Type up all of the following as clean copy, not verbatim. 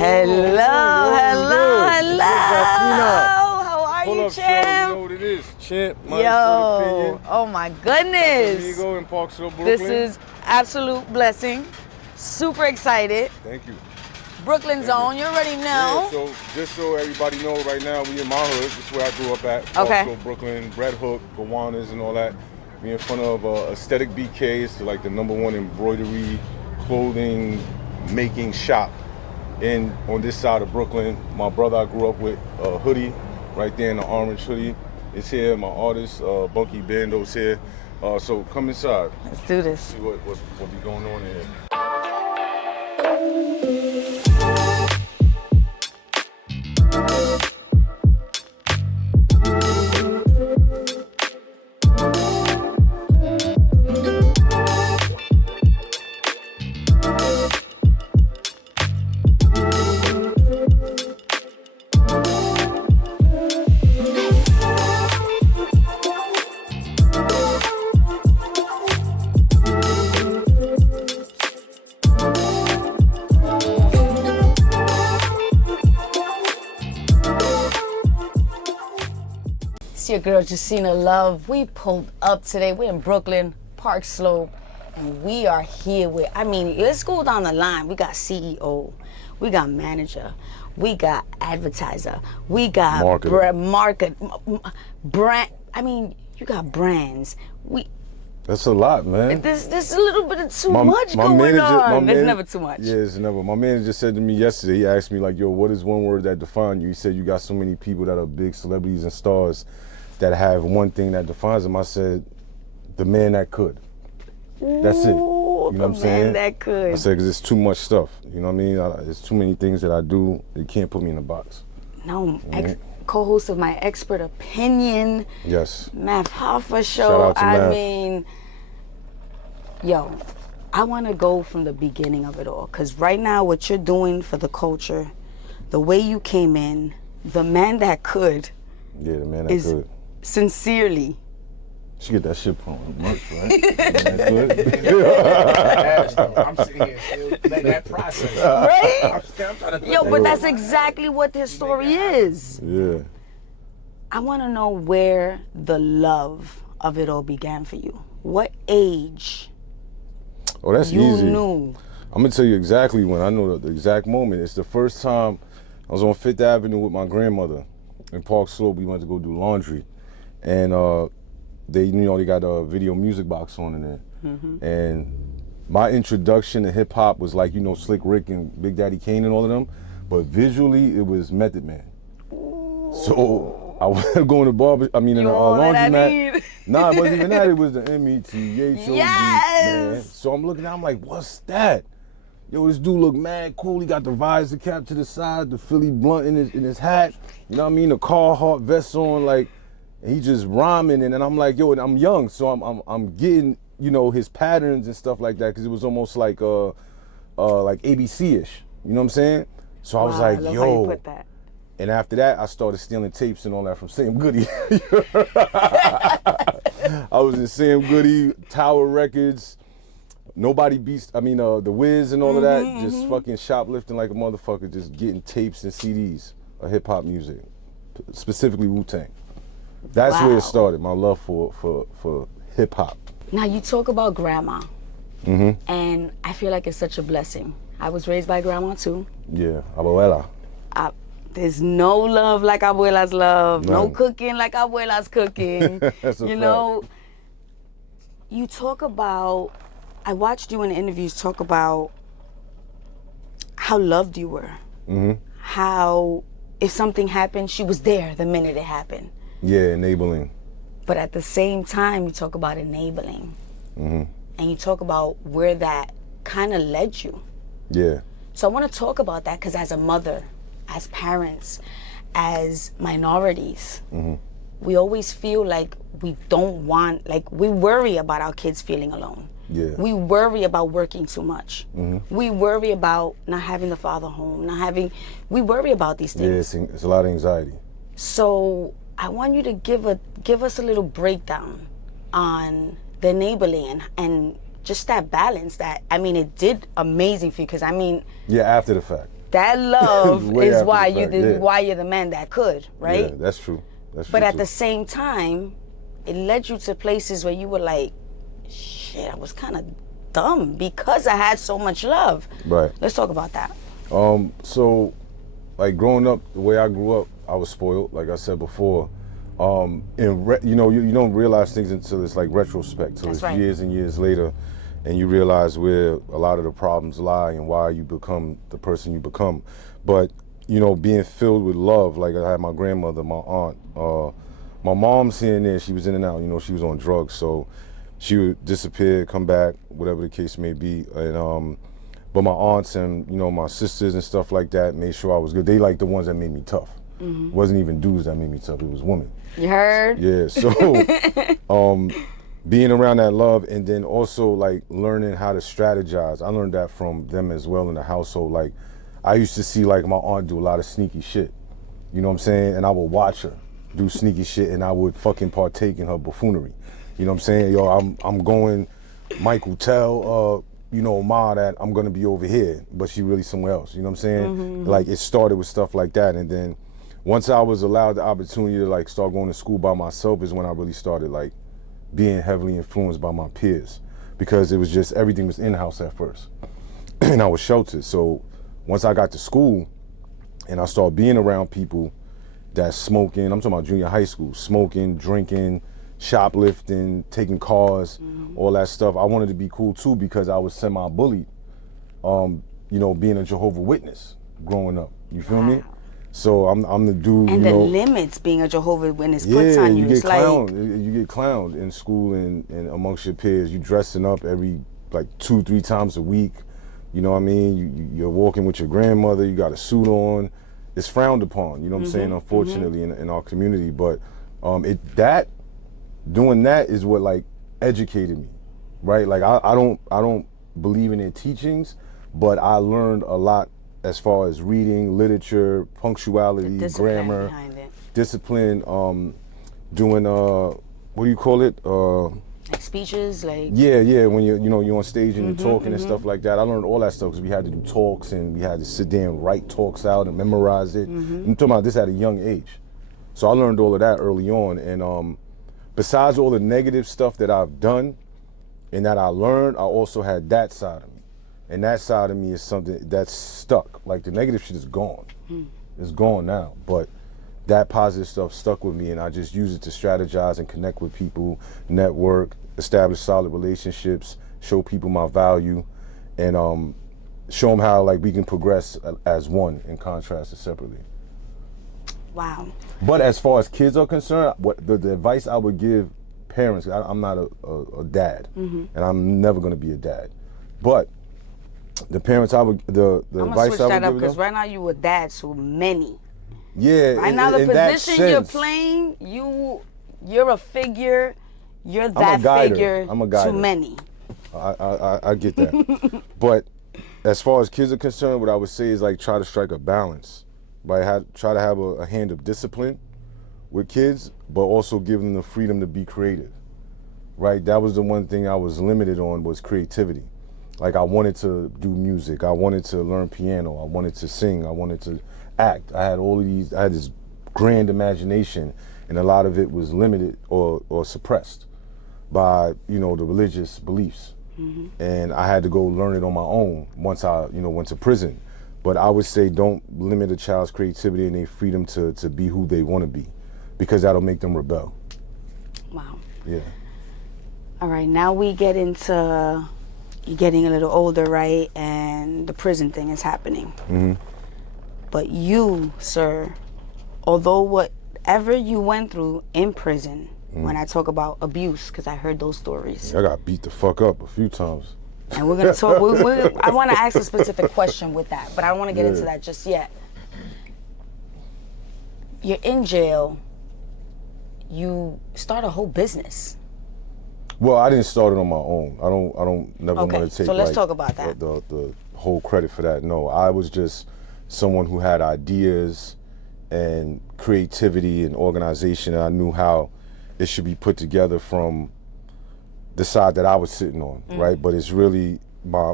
Hello, hello. How are Pull you, up, Champ? show, you know what it is. Champ, my Yo, oh my goodness. Amigo in Parksville, Brooklyn. This is absolute blessing. Super excited. Thank you. Brooklyn Zone, you already know. Yeah, so just so everybody know, right now we in my hood. This is where I grew up at. Okay. Parksville, Brooklyn, Red Hook, Gowanus and all that. We in front of Aesthetic BK. It's like the #1 embroidery, clothing making shop on this side of Brooklyn. My brother I grew up with, hoodie, right there in the orange hoodie. It's here. My artist, Bunky Bando's here. So come inside. Let's do this. See what be going on here. Your girl Jacina Love. We pulled up today. We're in Brooklyn, Park Slope, and we are here with, let's go down the line. We got CEO, we got manager, we got advertiser, we got brand. You got brands. That's a lot, man. There's a little bit of too much going on. There's never too much. Yeah, it's never. My manager said to me yesterday, he asked me like, yo, what is one word that defines you? He said, you got so many people that are big celebrities and stars that have one thing that defines them. I said, the man that could. That's it. You know what I'm saying? The man that could. I said, because it's too much stuff. You know what I mean? There's too many things that I do. You can't put me in a box. No, co-host of my Expert Opinion. Yes. Math Hoffa show. Shout out to Math. Yo, I want to go from the beginning of it all. Because right now, what you're doing for the culture, the way you came in, the man that could. Yeah, the man that could. Sincerely. She get that shit put on merch, right? I'm sitting here still letting that process. Right? I'm trying to but that's exactly what this story is. Yeah. I want to know where the love of it all began for you. What age? Oh, that's you easy. Knew. I'm gonna tell you exactly when. I know the exact moment. It's the first time I was on 5th Avenue with my grandmother in Park Slope. We went to go do laundry, and they got a video music box on in there. Mm-hmm. And my introduction to hip hop was like, Slick Rick and Big Daddy Kane and all of them, but visually it was Method Man. Ooh. So I went going to laundromat. Nah, it wasn't even that. It was the METHOD. Yes. Man. So I'm looking at, I'm like, what's that? Yo, this dude look mad cool. He got the visor cap to the side, the Philly blunt in his hat. You know what I mean? The Carhartt vest on, like, and he just rhyming. And then I'm like, yo, and I'm young, so I'm getting, his patterns and stuff like that, because it was almost like ABC-ish. You know what I'm saying? So I was like, I love yo. how you put that. And after that, I started stealing tapes and all that from Sam Goody. I was in Sam Goody, Tower Records, Nobody Beats, the Wiz and all of that, just fucking shoplifting like a motherfucker, just getting tapes and CDs of hip hop music, specifically Wu-Tang. That's where it started, my love for hip hop. Now you talk about grandma, and I feel like it's such a blessing. I was raised by grandma too. Yeah, abuela. There's no love like abuela's love. None. No cooking like abuela's cooking. That's a fact. You talk about, I watched you in interviews talk about how loved you were. Mm-hmm. How if something happened, she was there the minute it happened. Yeah, enabling. But at the same time, you talk about enabling. Mm-hmm. And you talk about where that kind of led you. Yeah. So I want to talk about that because as a mother, as parents, as minorities, we always feel like we worry about our kids feeling alone. Yeah. We worry about working too much. We worry about not having the father home, we worry about these things. Yeah, it's a lot of anxiety. So I want you to give us a little breakdown on the enabling and just that balance that, it did amazing for you, because Yeah, after the fact. that love Way is after why the fact, you yeah. why you're the man that could, right? Yeah, that's true. That's true. But at too. the same time, it led you to places where you were like, shit, I was kind of dumb because I had so much love. Right. Let's talk about that. So, like growing up, the way I grew up, I was spoiled. Like I said before, you know, you don't realize things until it's like retrospect, till That's it's right. years and years later, and you realize where a lot of the problems lie and why you become the person you become. But you know, being filled with love, like I had my grandmother, my aunt, my mom's here and there. She was in and out. You know, she was on drugs, so she would disappear, come back, whatever the case may be, and but my aunts and, you know, my sisters and stuff like that made sure I was good. They like the ones that made me tough. It wasn't even dudes that made me tough, it was women. You heard? Yeah, so being around that love, and then also like learning how to strategize. I learned that from them as well in the household. Like I used to see like my aunt do a lot of sneaky shit. You know what I'm saying? And I would watch her do sneaky shit, and I would fucking partake in her buffoonery. You know what I'm saying? Yo, I'm going, Michael, tell you know, Ma that I'm gonna be over here, but she really somewhere else. You know what I'm saying? Like it started with stuff like that, and then once I was allowed the opportunity to like start going to school by myself is when I really started like being heavily influenced by my peers, because it was just everything was in-house at first, and I was sheltered. So once I got to school and I started being around people that smoking, I'm talking about junior high school, smoking, drinking, shoplifting, taking cars, all that stuff. I wanted to be cool too because I was semi-bullied, you know, being a Jehovah's Witness growing up. You feel me? So I'm the dude, And you the know. limits being a Jehovah's Witness puts Yeah, on you. you It's get like, clowned. You get clowned in school and amongst your peers. You dressing up every like 2-3 times a week. You know what I mean? You're walking with your grandmother. You got a suit on. It's frowned upon. You know what I'm saying? Unfortunately, in our community, but doing that is what like educated me, right? Like I don't believe in their teachings, but I learned a lot as far as reading, literature, punctuality, discipline grammar, behind it. discipline, doing what do you call it? Like speeches, like Yeah, when you're on stage and you're talking and stuff like that. I learned all that stuff because we had to do talks and we had to sit there and write talks out and memorize it. I'm talking about this at a young age. So I learned all of that early on, and besides all the negative stuff that I've done and that I learned, I also had that side of me. And that side of me is something that's stuck. Like the negative shit is gone. It's gone now. But that positive stuff stuck with me, and I just use it to strategize and connect with people, network, establish solid relationships, show people my value, and show them how like we can progress as one in contrast to separately. wow. But as far as kids are concerned, what the advice I would give parents, I'm not a dad, and I'm never going to be a dad. But the parents, the I'm gonna advice switch I that would up give because them, right now you a dad to many. yeah, Right now the in that position you're sense, playing, you're a figure. You're I'm a that guider. figure I'm a to guider. many. I get that. But as far as kids are concerned, what I would say is like try to strike a balance. Right? Try to have a hand of discipline with kids, but also give them the freedom to be creative. Right? That was the one thing I was limited on, was creativity. Like I wanted to do music. I wanted to learn piano. I wanted to sing. I wanted to act. I had this grand imagination, and a lot of it was limited or suppressed by, you know, the religious beliefs. And I had to go learn it on my own once I, you know, went to prison. But I would say don't limit a child's creativity and their freedom to be who they want to be, because that'll make them rebel. Wow. Yeah. All right, now we get into you getting a little older, right? And the prison thing is happening. But you, sir, although whatever you went through in prison, when I talk about abuse, because I heard those stories. I got beat the fuck up a few times. And we're going to talk, I want to ask a specific question with that, but I don't want to get into that just yet. You're in jail, you start a whole business. Well, I didn't start it on my own. I don't never Okay, want to take so let's like, talk about that. The whole credit for that. No, I was just someone who had ideas and creativity and organization, and I knew how it should be put together from the side that I was sitting on, right? But it's really my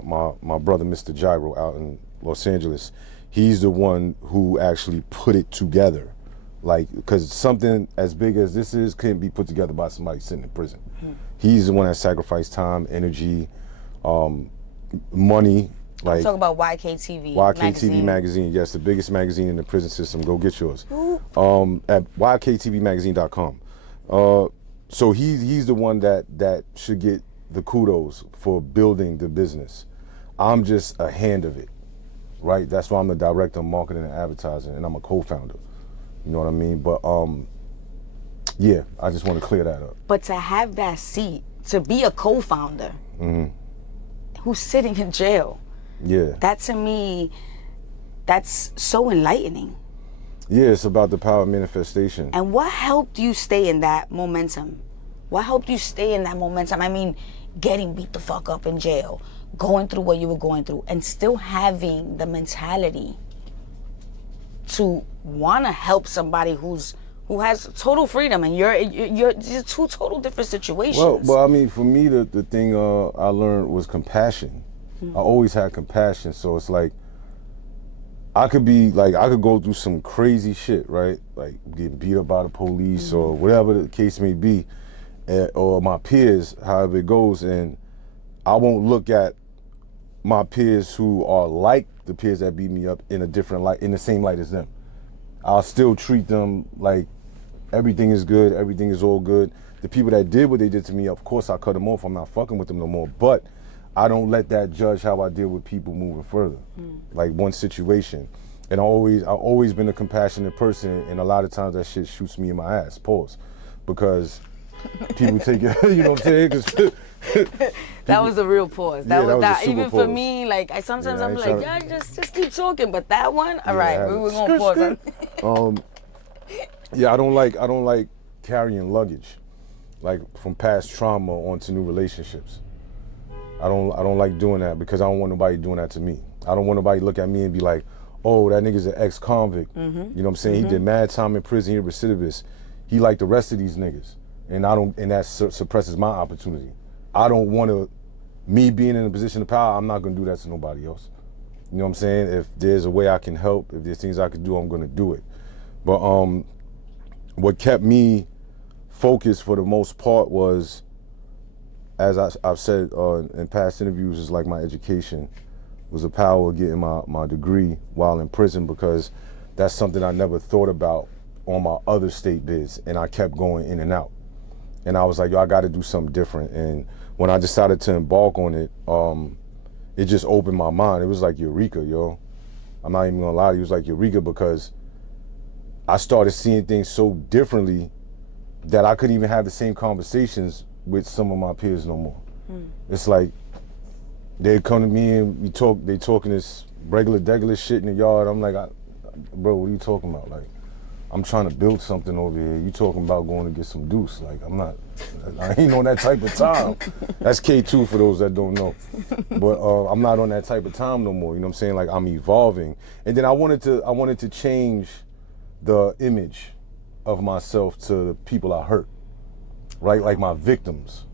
brother, Mr. Gyro, out in Los Angeles. he's the one who actually put it together. Like, because something as big as this is can't be put together by somebody sitting in prison. He's the one that sacrificed time, energy, money. Like, Talk about YKTV. YKTV magazine, yes, the biggest magazine in the prison system. Go get yours. At YKTVmagazine.com. So he's the one that should get the kudos for building the business. I'm just a hand of it, right? That's why I'm the director of marketing and advertising, and I'm a co-founder. You know what I mean? But yeah, I just want to clear that up. But to have that seat, to be a co-founder who's sitting in jail, Yeah. that to me, that's so enlightening. Yeah, it's about the power of manifestation. And what helped you stay in that momentum? What helped you stay in that momentum? I mean, getting beat the fuck up in jail, going through what you were going through, and still having the mentality to want to help somebody who has total freedom, and you're just two total different situations. Well, I mean, for me, the thing I learned was compassion. I always had compassion, so it's like I could go through some crazy shit, right? Like getting beat up by the police or whatever the case may be, or my peers, however it goes, and I won't look at my peers who are like the peers that beat me up in a different light, in the same light as them. I'll still treat them like everything is good, everything is all good. The people that did what they did to me, of course I cut them off. I'm not fucking with them no more. But I don't let that judge how I deal with people moving further. Like one situation. And I've always been a compassionate person, and a lot of times that shit shoots me in my ass. Pause. Because people take it, you know what I'm saying? 'Cause that was a real pause. Yeah, that was a super even for pause. me, like sometimes Yeah, I I'm ain't like, trying yeah, just keep talking. But that one, all right, Yeah, we're gonna pause. Yeah, I don't like carrying luggage, like from past trauma onto new relationships. I don't like doing that because I don't want nobody doing that to me. I don't want nobody to look at me and be like, oh, that nigga's an ex-convict. You know what I'm saying? He did mad time in prison. He a recidivist. He like the rest of these niggas, and that suppresses my opportunity. I don't want to. Me being in a position of power, I'm not gonna do that to nobody else. You know what I'm saying? If there's a way I can help, if there's things I can do, I'm gonna do it. But what kept me focused for the most part was, as I've said in past interviews, is like my education was the power of getting my degree while in prison, because that's something I never thought about on my other state bids, and I kept going in and out. And I was like, yo, I got to do something different. And when I decided to embark on it, it just opened my mind. It was like eureka, yo. I'm not even gonna lie to you, it was like eureka, because I started seeing things so differently that I couldn't even have the same conversations with some of my peers no more. It's like they come to me and they talking this regular shit in the yard. I'm like, bro, what are you talking about? Like, I'm trying to build something over here. You talking about going to get some deuce. Like, I ain't on that type of time. That's K2 for those that don't know. But I'm not on that type of time no more. You know what I'm saying? Like, I'm evolving. And then I wanted to change the image of myself to the people I hurt, right? Like my victims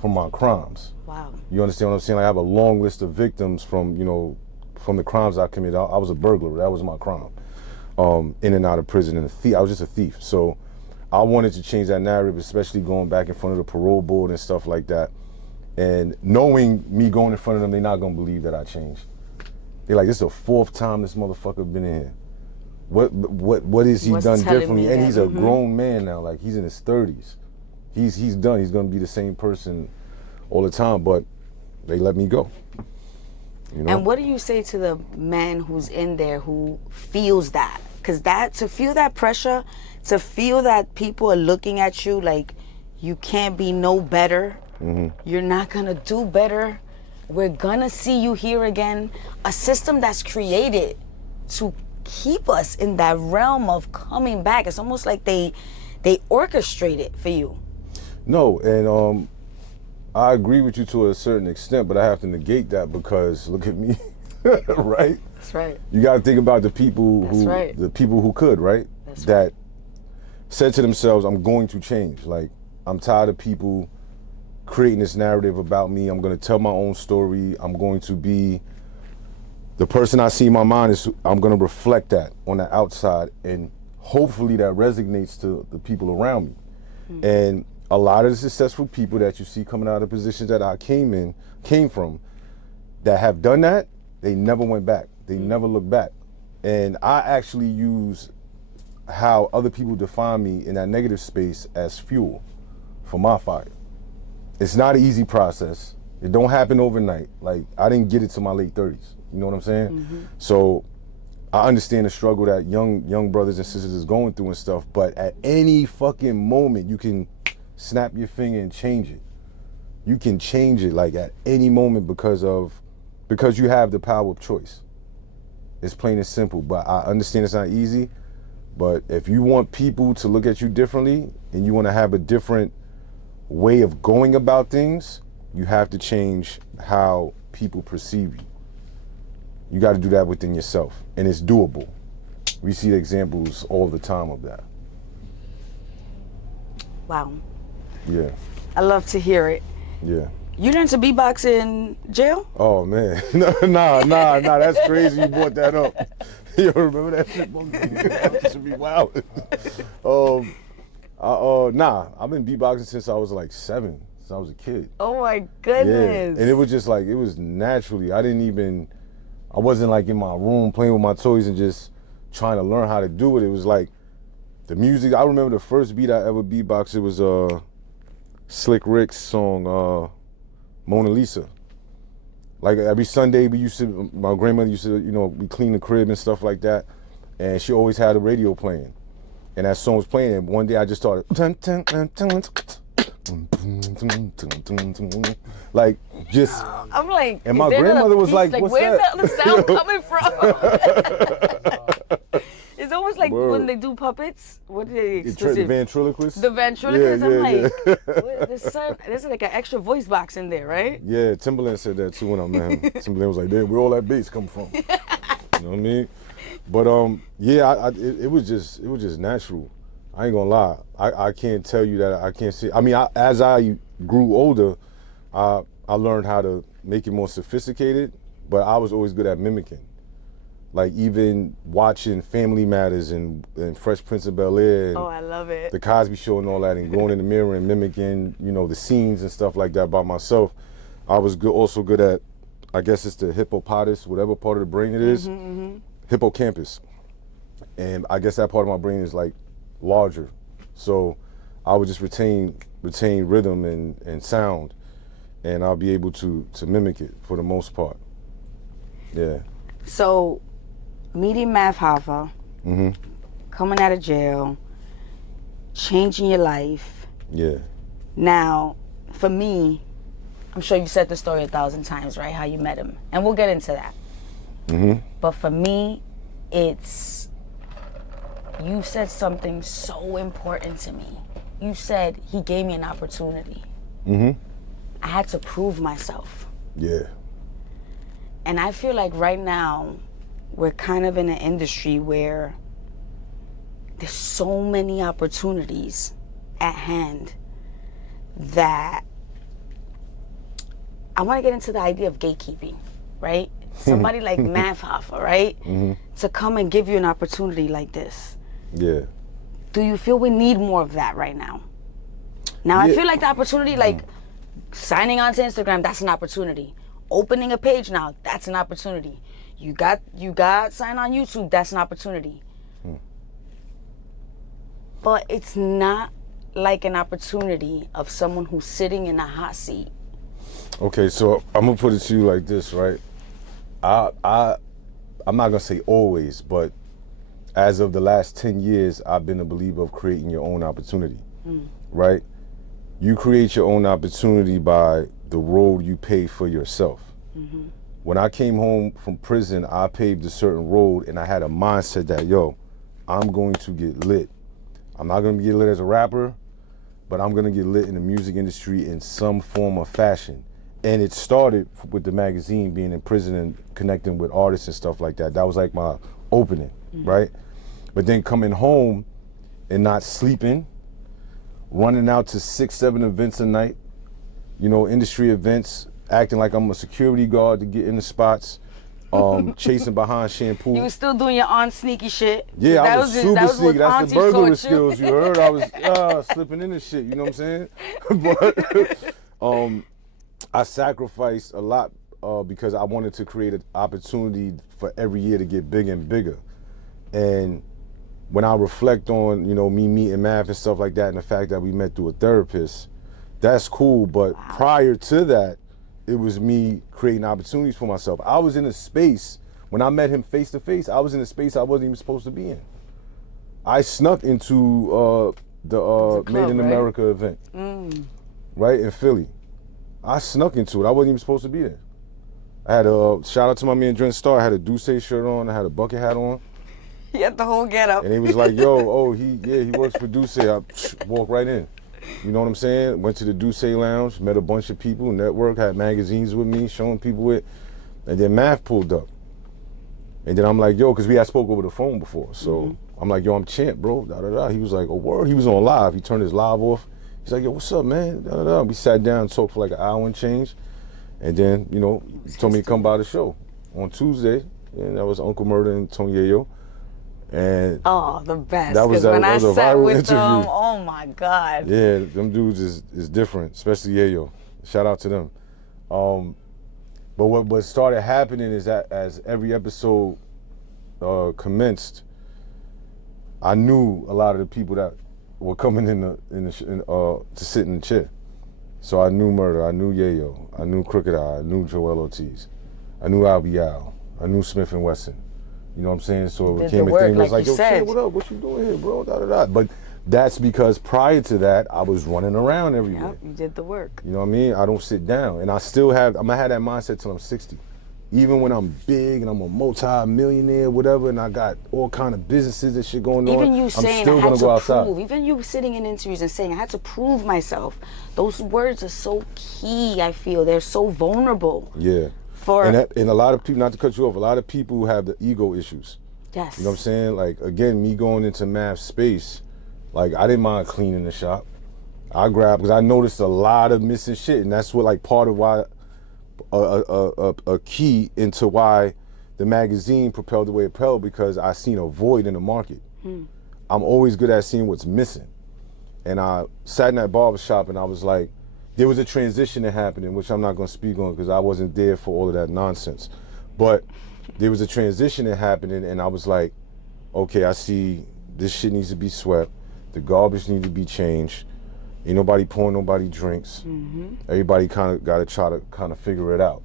from my crimes. Wow. You understand what I'm saying? Like I have a long list of victims from the crimes I committed. I was a burglar. That was my crime. In and out of prison, and a thief. I was just a thief. So I wanted to change that narrative, especially going back in front of the parole board and stuff like that. And knowing me going in front of them, they're not gonna believe that I changed. They're like, this is the fourth time this motherfucker been in here. What is he done differently? And he's a grown man now. Like he's in his 30s. He's done. He's gonna be the same person all the time. But they let me go. You know? And what do you say to the man who's in there who feels that? Because to feel that pressure, to feel that people are looking at you like you can't be no better, you're not gonna do better, we're gonna see you here again. A system that's created to keep us in that realm of coming back. It's almost like they orchestrate it for you. No, and I agree with you to a certain extent, but I have to negate that because look at me, right? That's right. You got to think about the people That's who could, right? That said to themselves, I'm going to change. Like, I'm tired of people creating this narrative about me. I'm going to tell my own story. I'm going to be the person I see in my mind is I'm gonna reflect that on the outside, and hopefully that resonates to the people around me. And a lot of the successful people that you see coming out of the positions that I came from, that have done that, they never went back. They never looked back. And I actually use how other people define me in that negative space as fuel for my fire. It's not an easy process. It don't happen overnight. Like, I didn't get it to my late 30s. You know what I'm saying? So I understand the struggle that young brothers and sisters is going through and stuff, but at any fucking moment you can snap your finger and change it. You can change it, like, at any moment because you have the power of choice. It's plain and simple, but I understand it's not easy. But if you want people to look at you differently and you want to have a different way of going about things, you have to change how people perceive you. You got to do that within yourself, and it's doable. We see examples all the time of that. Wow. Yeah. I love to hear it. Yeah. You learned to beatbox in jail? Oh man, nah, that's crazy. You brought that up. You remember that shit? That should be wild. I've been beatboxing since I was like 7, since I was a kid. Oh my Yeah, goodness. and it was just like, it was naturally. I wasn't like in my room playing with my toys and just trying to learn how to do it. It was like the music. I remember the first beat I ever beatboxed. It was Slick Rick's song, Mona Lisa. Like every Sunday my grandmother used to, we clean the crib and stuff like that. And she always had a radio playing. And that song was playing, and one day I just started, like, just. I'm like, and my grandmother was like, what's where's that? the sound coming from? It's almost like Word. when they do puppets. What do they The ventriloquist? The ventriloquist. I'm like, yeah. there's like an extra voice box in there, right? Yeah, Timberland said that too when I met him. Timberland was like, "Damn, where all that bass come from?" You know what I mean? But yeah, it was just natural. I ain't gonna lie. I can't tell you that I can't see. I mean, as I grew older, I learned how to make it more sophisticated. But I was always good at mimicking. Like even watching Family Matters and Fresh Prince of Bel-Air. Oh, I love it. The Cosby Show and all that, and going in the mirror and mimicking, the scenes and stuff like that by myself. I was also good at, I guess it's the hippopotamus, whatever part of the brain it is, hippocampus. And I guess that part of my brain is like larger. So I would just retain rhythm and sound, and I'll be able to mimic it for the most part. Yeah. So, meeting Math Hoffa, coming out of jail, changing your life. Yeah. Now, for me, I'm sure you've said the story 1,000 times, right? How you met him. And we'll get into that. But for me, you said something so important to me. You said he gave me an opportunity. I had to prove myself. Yeah. And I feel like right now, we're kind of in an industry where there's so many opportunities at hand that I want to get into the idea of gatekeeping, right? Somebody like Math Hoffa, right? To come and give you an opportunity like this. Yeah. Do you feel we need more of that right now? Now, I feel like the opportunity, like signing on to Instagram, that's an opportunity. Opening a page now, that's an opportunity. You got signed on YouTube, that's an opportunity. But it's not like an opportunity of someone who's sitting in a hot seat. Okay, so I'm gonna put it to you like this, right? I'm not gonna say always, but as of the last 10 years, I've been a believer of creating your own opportunity, right? You create your own opportunity by the road you pave for yourself. When I came home from prison, I paved a certain road, and I had a mindset that, I'm going to get lit. I'm not gonna get lit as a rapper, but I'm gonna get lit in the music industry in some form or fashion. And it started with the magazine, being in prison and connecting with artists and stuff like that. That was like my opening, right? But then coming home and not sleeping, running out to 6-7 events a night, industry events, acting like I'm a security guard to get in the spots, chasing behind shampoo. You was still doing your aunt sneaky shit. Yeah, I was super what sneaky. That's aunties the burglar taught you. skills. You heard? I was slipping into shit. You know what I'm saying? But I sacrificed a lot because I wanted to create an opportunity for every year to get bigger and bigger. And when I reflect on, you know, me meeting Math and stuff like that, and the fact that we met through a therapist, that's cool. But prior to that, it was me creating opportunities for myself. I was in a space, when I met him face to face, I was in a space I wasn't even supposed to be in. I snuck into the club, Made in right? America event, right, in Philly. I snuck into it. I wasn't even supposed to be there. I had a, shout out to my man Dren Starr, I had a Duce shirt on, I had a bucket hat on. You had the whole get up. And he was like, yo, oh, he works for Duce. I walked right in. You know what I'm saying? Went to the Duce Lounge, met a bunch of people, network, had magazines with me, showing people it. And then Math pulled up. And then I'm like, yo, because we had spoke over the phone before. So I'm like, yo, I'm Champ, bro, da-da-da. He was like, oh, word? He was on live. He turned his live off. He's like, yo, what's up, man? Da-da-da. We sat down and talked for like an hour and change. And then, you know, he told me to come by the show on Tuesday. And that was Uncle Murder and Tony Yayo. And oh, the best. that was, when that I was a sat viral with interview. them, oh my God. Yeah, them dudes is different, especially Yayo. Shout out to them. But what started happening is that as every episode commenced, I knew a lot of the people that were coming to sit in the chair. So I knew Murder, I knew Yayo, I knew Crooked Eye, I knew Joel Ortiz, I knew Albie Al, I knew Smith and Wesson. You know what I'm saying? So it became a thing. It was like, yo, shit, what up? What you doing here, bro? Da da da. But that's because prior to that, I was running around everywhere. Yep, you did the work. You know what I mean? I don't sit down. And I still have, I'm gonna have that mindset till I'm 60. Even when I'm big and I'm a multi-millionaire, whatever, and I got all kind of businesses and shit going on, Even you I'm saying still I gonna had go to outside. prove, even you sitting in interviews and saying I had to prove myself, those words are so key, I feel. They're so vulnerable. Yeah. And a lot of people, not to cut you off, a lot of people have the ego issues. Yes. You know what I'm saying? Like, again, me going into Math space, like, I didn't mind cleaning the shop. I grabbed, because I noticed a lot of missing shit, and that's what, like, part of why, a key into why the magazine propelled the way it propelled, because I seen a void in the market. I'm always good at seeing what's missing. And I sat in that barbershop and I was like, there was a transition that happened, in which I'm not gonna speak on because I wasn't there for all of that nonsense. But there was a transition that happened, and I was like, okay, I see this shit needs to be swept. The garbage needs to be changed. Ain't nobody pouring nobody drinks. Everybody kind of got to try to kind of figure it out.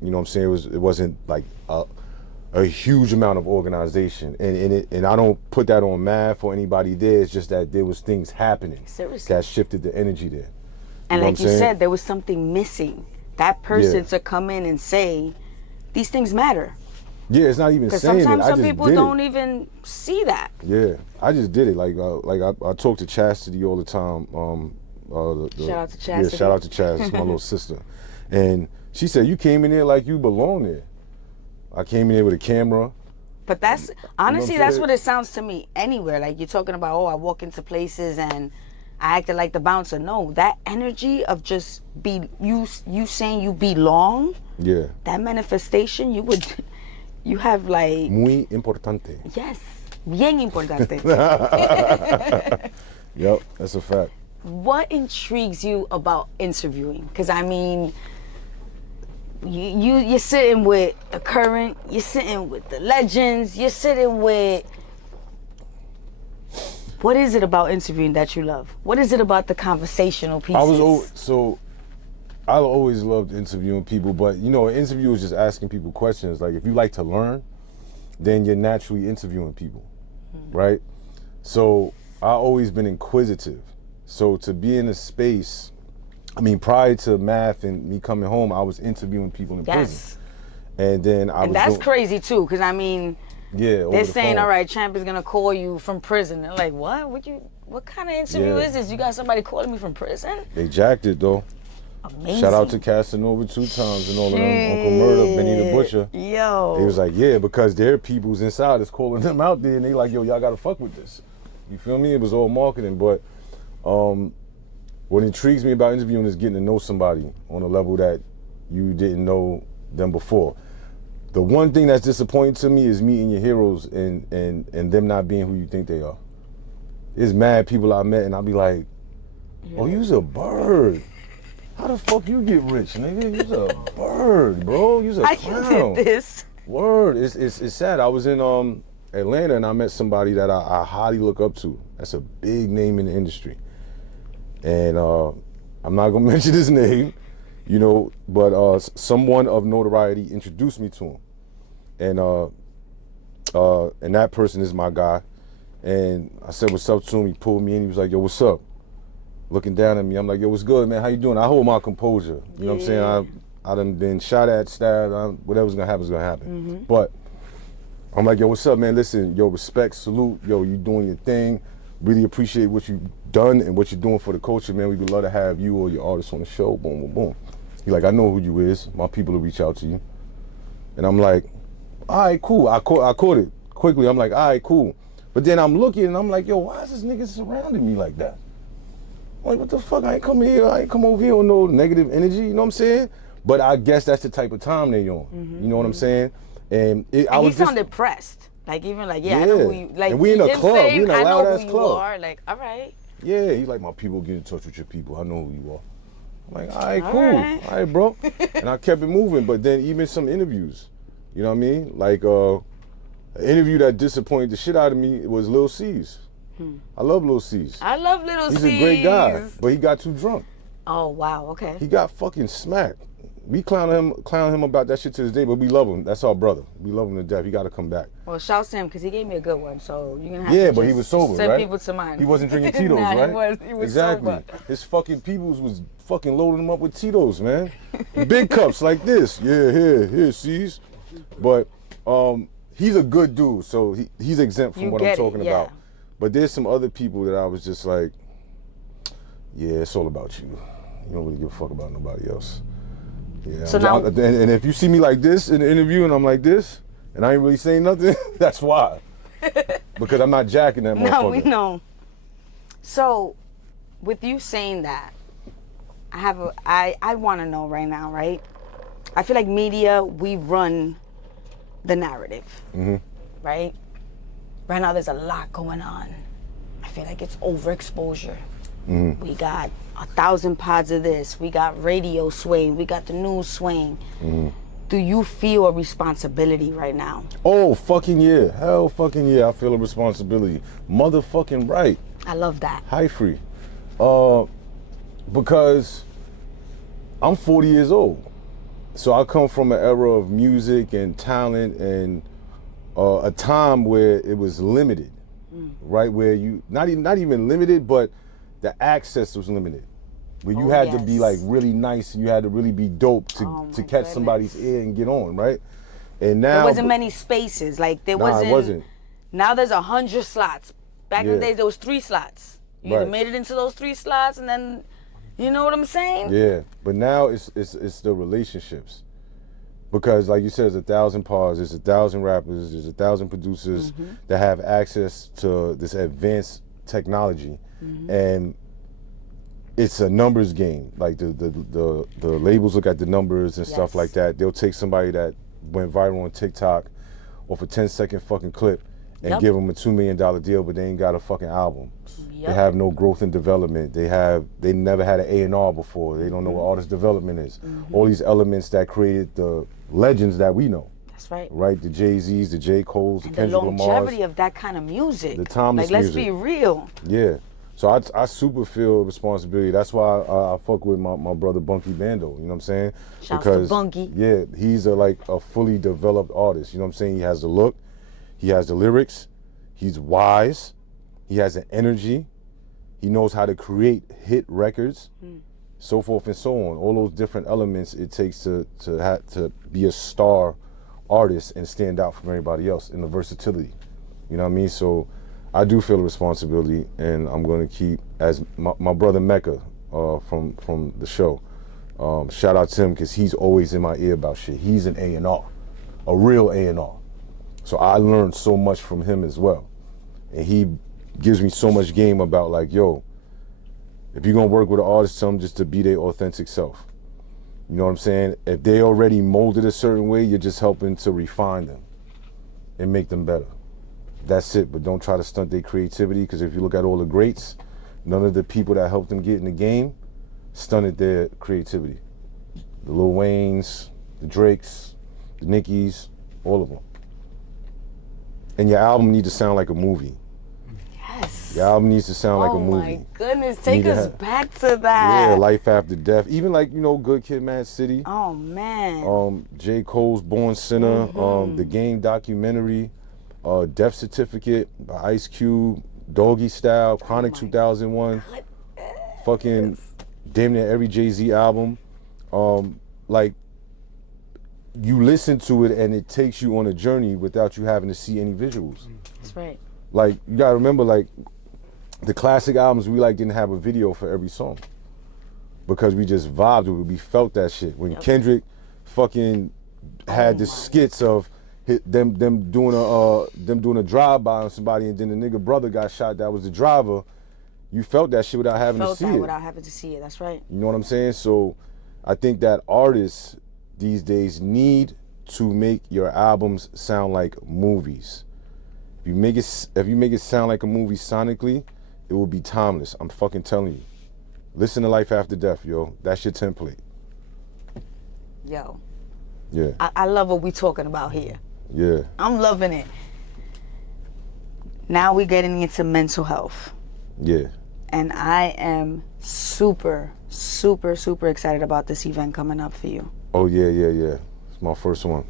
You know what I'm saying? It wasn't like a huge amount of organization, and I don't put that on Math or anybody there. It's just that there was things happening that shifted the energy there. And you know like you said, there was something missing. That person to come in and say, these things matter. Yeah, it's not even Because saying it. sometimes I some just people did don't it. even see that. Yeah, I just did it. Like I talk to Chastity all the time. Shout out to Chastity. Yeah, shout out to Chastity, it's my little sister. And she said, you came in there like you belong there. I came in there with a camera. But that's, honestly, You know what I'm that's saying? what it sounds to me anywhere. Like you're talking about, oh, I walk into places and I acted like the bouncer. No, that energy of just you saying you belong, Yeah. that manifestation, you have like... Muy importante. Yes, bien importante. Yep, that's a fact. What intrigues you about interviewing? Because I mean, you're sitting with the current, you're sitting with the legends, you're sitting with... What is it about interviewing that you love? What is it about the conversational pieces? I always loved interviewing people, but you know, an interview is just asking people questions. Like if you like to learn, then you're naturally interviewing people, right? So I always been inquisitive. So to be in a space, I mean, prior to Math and me coming home, I was interviewing people in prison. And then And that's crazy too, because I mean, yeah, they're saying, all right, Champ is gonna call you from prison. They're like, what? What kind of interview is this? You got somebody calling me from prison? They jacked it though. Amazing. Shout out to Casanova 2 times and all of them. Uncle Murder, Benny the Butcher. Yo. They was like, yeah, because their people's inside is calling them out there, and they like, yo, y'all gotta fuck with this. You feel me? It was all marketing, but what intrigues me about interviewing is getting to know somebody on a level that you didn't know them before. The one thing that's disappointing to me is meeting your heroes and them not being who you think they are. There's mad people I met and I'll be like, oh, you's a bird. How the fuck you get rich, nigga? You's a bird, bro. You's a clown. I did this. Word. It's sad. I was in Atlanta and I met somebody that I highly look up to. That's a big name in the industry. And I'm not gonna mention his name, you know, but someone of notoriety introduced me to him. And that person is my guy. And I said, what's up to him? He pulled me in. He was like, yo, what's up? Looking down at me. I'm like, yo, what's good, man? How you doing? I hold my composure. You know what I'm saying? I done been shot at, stabbed. Whatever's gonna happen is gonna happen. But I'm like, yo, what's up, man? Listen, yo, respect, salute. Yo, you doing your thing. Really appreciate what you've done and what you're doing for the culture, man. We would love to have you or your artists on the show. Boom, boom, boom. He like, I know who you is. My people will reach out to you. And I'm like, all right, cool. I caught it quickly. I'm like, all right, cool. But then I'm looking and I'm like, yo, why is this nigga surrounding me like that? I'm like, what the fuck? I ain't come here. I ain't come over here with no negative energy. You know what I'm saying? But I guess that's the type of time they on. You know what I'm saying? And he sounded pressed. Like, even like, I know who you, like, and we in a club, we in a loud ass you club. are. Like, all right. Yeah, he's like, my people get in touch with your people. I know who you are. I'm like, all right, cool. All right, bro. And I kept it moving. But then even some interviews, you know what I mean? Like, an interview that disappointed the shit out of me was Lil C's. I love Lil C's. I love Lil C's. He's a great guy, but he got too drunk. Oh, wow, okay. He got fucking smacked. We clown him about that shit to this day, but we love him. That's our brother. We love him to death. He got to come back. Well, shouts to him because he gave me a good one. So you're gonna have to but he was sober, send right? people to mine. He wasn't drinking Tito's, right? He was exactly. sober. His fucking peoples was fucking loading him up with Tito's, man. Big cups like this. Yeah, here, C's. But he's a good dude, so he's exempt from what I'm talking about. But there's some other people that I was just like, yeah, it's all about you. You don't really give a fuck about nobody else. Yeah. So now, and if you see me like this in the interview and I'm like this, and I ain't really saying nothing, that's why. Because I'm not jacking that motherfucker. No, we know. So, with you saying that, I want to know right now, right? I feel like media, we run the narrative, right? Right now, there's a lot going on. I feel like it's overexposure. We got 1,000 pods of this. We got radio swaying. We got the news swaying. Do you feel a responsibility right now? Oh, fucking yeah. Hell fucking yeah. I feel a responsibility. Motherfucking right. I love that. High free. Because I'm 40 years old. So I come from an era of music and talent and a time where it was limited, right? Where you, not even limited, but the access was limited. Where you had to be like really nice and you had to really be dope to catch somebody's ear and get on, right? And now there wasn't many spaces. Like there wasn't. It wasn't. Now there's 100 slots. Back in the days there was 3 slots. You either made it into those 3 slots and then, you know what I'm saying? Yeah, but now it's the relationships. Because like you said, there's 1,000 pods, there's 1,000 rappers, there's 1,000 producers that have access to this advanced technology. And it's a numbers game. Like the labels look at the numbers and stuff like that. They'll take somebody that went viral on TikTok off a 10-second fucking clip and give them a $2 million deal, but they ain't got a fucking album. They have no growth and development. They never had an A&R before. They don't know what artist development is. All these elements that created the legends that we know. That's right. Right, the Jay-Z's, the J. Cole's, the Kendrick Lamar's. The longevity of that kind of music. The timeless music. music. Let's be real. Yeah. So I super feel responsibility. That's why I fuck with my brother Bunky Bando. You know what I'm saying? Shouts to Bunky. Yeah, he's a fully developed artist. You know what I'm saying? He has the look, he has the lyrics, he's wise, he has an energy, he knows how to create hit records, so forth and so on. All those different elements it takes to be a star artist and stand out from everybody else in the versatility. You know what I mean? So I do feel a responsibility, and I'm going to keep, as my brother Mecca from the show, shout out to him because he's always in my ear about shit. He's an A&R, a real A&R. So I learned so much from him as well. And he gives me so much game about like, yo, if you're going to work with an artist, tell them just to be their authentic self. You know what I'm saying? If they already molded a certain way, you're just helping to refine them and make them better. That's it. But don't try to stunt their creativity, because if you look at all the greats, none of the people that helped them get in the game stunted their creativity. The Lil Waynes, the Drakes, the Nickies, all of them. And your album needs to sound like a movie. Yes. Your album needs to sound like a Oh movie. my goodness, take us back to that. Yeah, Life After Death. Even like, you know, Good Kid, Mad City. Oh man. J. Cole's Born Sinner. The Game documentary. Death Certificate by Ice Cube. Doggy Style. Chronic 2001. Fucking damn near every Jay-Z album. Like, you listen to it and it takes you on a journey without you having to see any visuals. That's right. Like, you gotta remember, like, the classic albums, we like didn't have a video for every song because we just vibed with it. We felt that shit. When Kendrick fucking had the skits of them doing a drive-by on somebody, and then the nigga brother got shot that was the driver, you felt that shit without having to see it. Without having to see it, that's right. You know what I'm saying? So I think that artists these days need to make your albums sound like movies. If you make it sound like a movie sonically, it will be timeless. I'm fucking telling you. Listen to Life After Death, yo. That's your template. Yo. Yeah. I love what we talking about here. Yeah. I'm loving it. Now we're getting into mental health. Yeah. And I am super, super, super excited about this event coming up for you. Oh, yeah. It's my first one.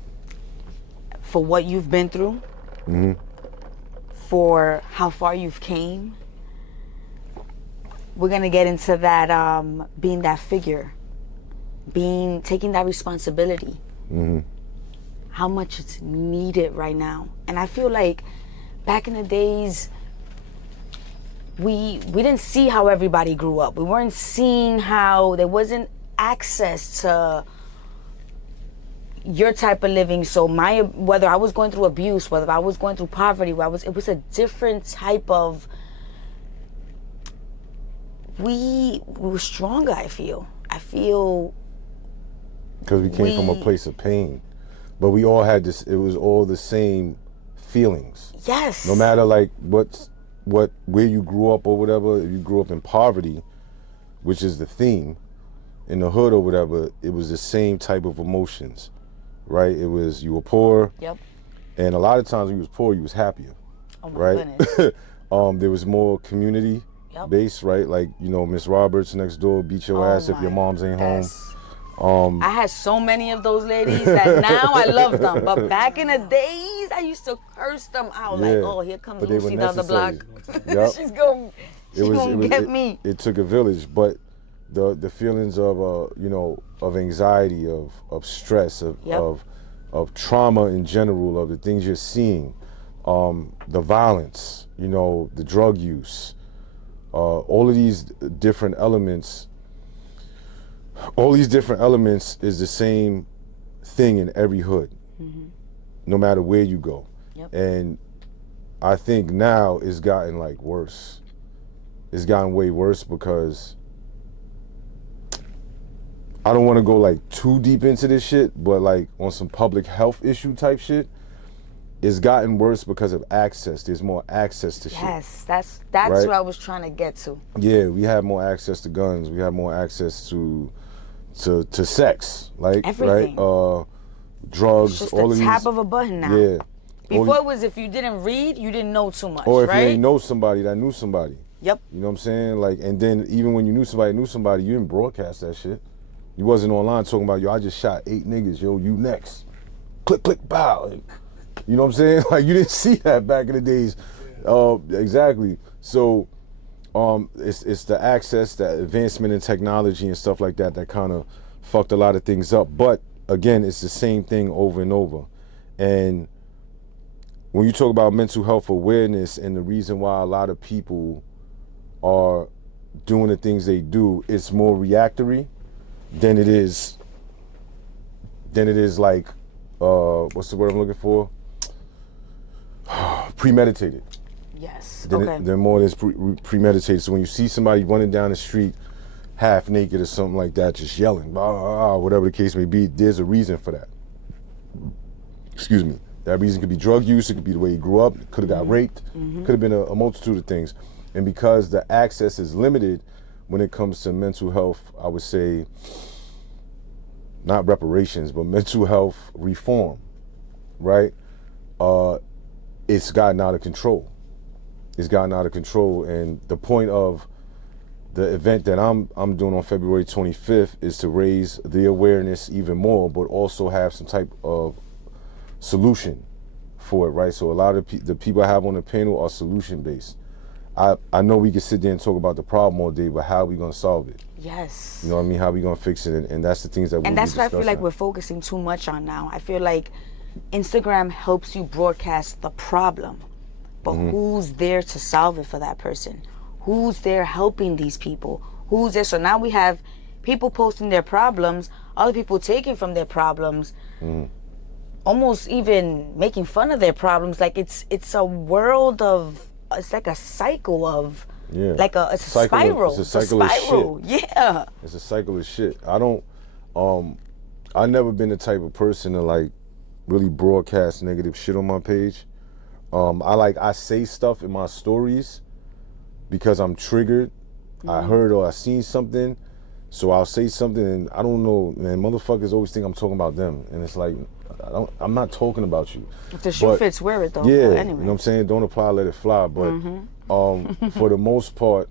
For what you've been through. Mm-hmm. For how far you've came. We're gonna get into that being that figure. Taking that responsibility. Mm-hmm. How much it's needed right now. And I feel like back in the days, we didn't see how everybody grew up. We weren't seeing how there wasn't access to your type of living. So whether I was going through abuse, whether I was going through poverty, it was a different type of, we were stronger, I feel. Because we came from a place of pain. But we all had this, it was all the same feelings. Yes. No matter like where you grew up or whatever, if you grew up in poverty, which is the theme, in the hood or whatever, it was the same type of emotions, right? It was, you were poor. Yep. And a lot of times when you was poor, you was happier. Oh my right? goodness. There was more community based, right? Like, you know, Miss Roberts next door beat your ass if your moms ain't home. I had so many of those ladies that now I love them. But back in the days, I used to curse them out. Like, oh, here comes Lucy down the block. Yep. She's gonna get me. It took a village, but the feelings of you know, of anxiety, of stress, of trauma in general, of the things you're seeing, the violence, you know, the drug use, all of these different elements. All these different elements is the same thing in every hood, no matter where you go. Yep. And I think now it's gotten like worse. It's gotten way worse because I don't want to go like too deep into this shit, but like on some public health issue type shit, it's gotten worse because of access. There's more access to shit. Yes, that's right? what I was trying to get to. Yeah, we have more access to guns. We have more access to sex, like everything. Right? Drugs, it's just all the of these. tap of a button now. Yeah. Before it was if you didn't read, you didn't know too much. Or if right? you ain't know somebody that knew somebody. Yep. You know what I'm saying? Like, and then even when you knew somebody, you didn't broadcast that shit. You wasn't online talking about, yo, I just shot 8 niggas, yo, you next. Click, click, bow. You know what I'm saying? Like, you didn't see that back in the days. Exactly. So it's the access, the advancement in technology and stuff like that kind of fucked a lot of things up. But again, it's the same thing over and over. And when you talk about mental health awareness and the reason why a lot of people are doing the things they do, it's more reactory than it is like, what's the word I'm looking for? Premeditated. Yes. Then more than premeditated. So when you see somebody running down the street half naked or something like that, just yelling, blah, blah, blah, whatever the case may be. There's a reason for that. Excuse me. That reason could be drug use, it could be the way he grew up, could have got raped, could have been a multitude of things. And because the access is limited when it comes to mental health, I would say, not reparations, but mental health reform, right? It's gotten out of control. It's gotten out of control. And the point of the event that I'm doing on February 25th is to raise the awareness even more, but also have some type of solution for it, right? So a lot of the people I have on the panel are solution based. I know we can sit there and talk about the problem all day, but how are we gonna solve it? Yes. You know what I mean? How are we gonna fix it? And that's the things that we'll And that's be what I feel like discussing. we're focusing too much on now. I feel like Instagram helps you broadcast the problem, but who's there to solve it for that person? Who's there helping these people? Who's there? So now we have people posting their problems, other people taking from their problems, almost even making fun of their problems. Like it's a world of, it's like a cycle of, like it's a spiral. It's a cycle of shit. Yeah. It's a cycle of shit. I've never been the type of person to like really broadcast negative shit on my page. I say stuff in my stories because I'm triggered. I heard or I seen something, so I'll say something, and I don't know, man. Motherfuckers always think I'm talking about them, and it's like, I'm not talking about you. If the shoe fits, wear it though. Yeah, Anyway. you know what I'm saying? Don't apply, let it fly. But for the most part,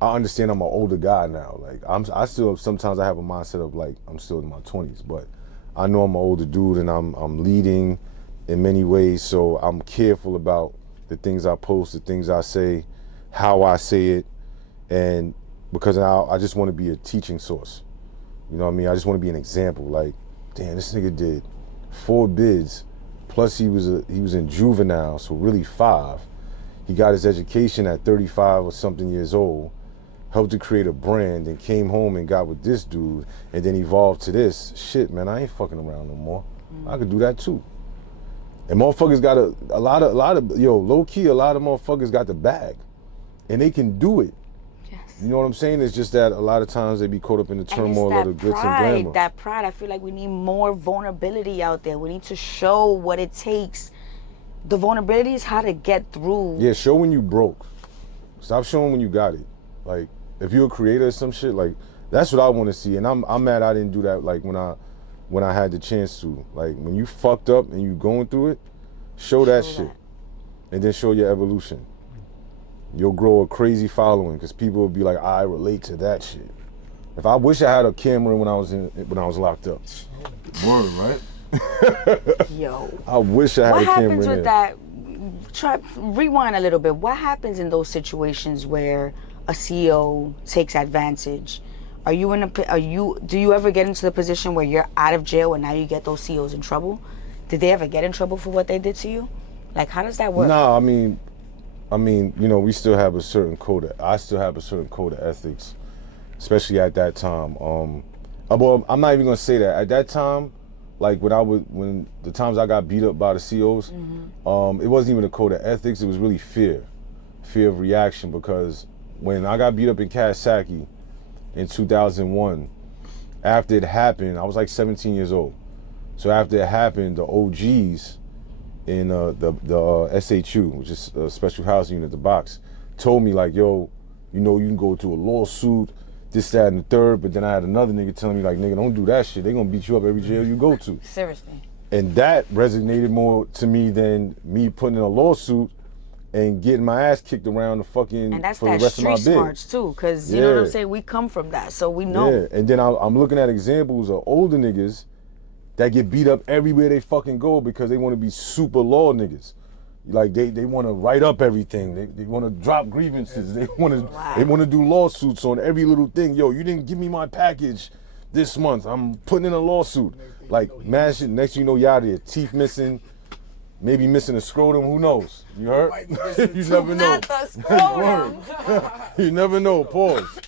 I understand I'm an older guy now. Like I still sometimes I have a mindset of like I'm still in my 20s, but I know I'm an older dude and I'm leading in many ways, so I'm careful about the things I post, the things I say, how I say it, and because I just want to be a teaching source. You know what I mean? I just want to be an example. Like, damn, this nigga did 4 bids, plus he was in juvenile, so really 5. He got his education at 35 or something years old, helped to create a brand, and came home and got with this dude, and then evolved to this. Shit, man, I ain't fucking around no more. I could do that too. And motherfuckers got a lot of low key, a lot of motherfuckers got the bag, and they can do it. Yes. You know what I'm saying? It's just that a lot of times they be caught up in the turmoil of the glitz and glamour. That pride. I feel like we need more vulnerability out there. We need to show what it takes. The vulnerability is how to get through. Yeah, show when you broke. Stop showing when you got it. Like, if you're a creator or some shit, like, that's what I want to see. And I'm mad I didn't do that, like, when I had the chance to. Like, when you fucked up and you going through it, show that shit. And then show your evolution. You'll grow a crazy following because people will be like, I relate to that shit. If I wish I had a camera when I was locked up. Word, right? Yo. I wish I had a camera. What happens with that? Rewind a little bit. What happens in those situations where a CEO takes advantage? Do you ever get into the position where you're out of jail and now you get those CEOs in trouble? Did they ever get in trouble for what they did to you? Like, how does that work? No, I mean, we still have a certain code. I still have a certain code of ethics, especially at that time. Well, I'm not even gonna say that. At that time, like when the times I got beat up by the CEOs, it wasn't even a code of ethics. It was really fear of reaction. Because when I got beat up in Kawasaki in 2001, after it happened, I was like 17 years old. So after it happened, the OGs in the SHU, which is a special housing unit, the box, told me like, yo, you can go to a lawsuit, this, that, and the third. But then I had another nigga telling me like, nigga, don't do that shit. They gonna beat you up every jail you go to. Seriously. And that resonated more to me than me putting in a lawsuit and getting my ass kicked around the fucking And that's for the that rest of my street bid. smarts too, because you know what I'm saying? We come from that, so we know. Yeah, and then I'm looking at examples of older niggas that get beat up everywhere they fucking go because they want to be super law niggas. Like they want to write up everything. They want to drop grievances. They want to do lawsuits on every little thing. Yo, you didn't give me my package this month. I'm putting in a lawsuit. Like, man, shit, next you know, y'all there, teeth missing, maybe missing a scrotum. Who knows? You heard? You never know. Not the scrotum. You never know. Pause.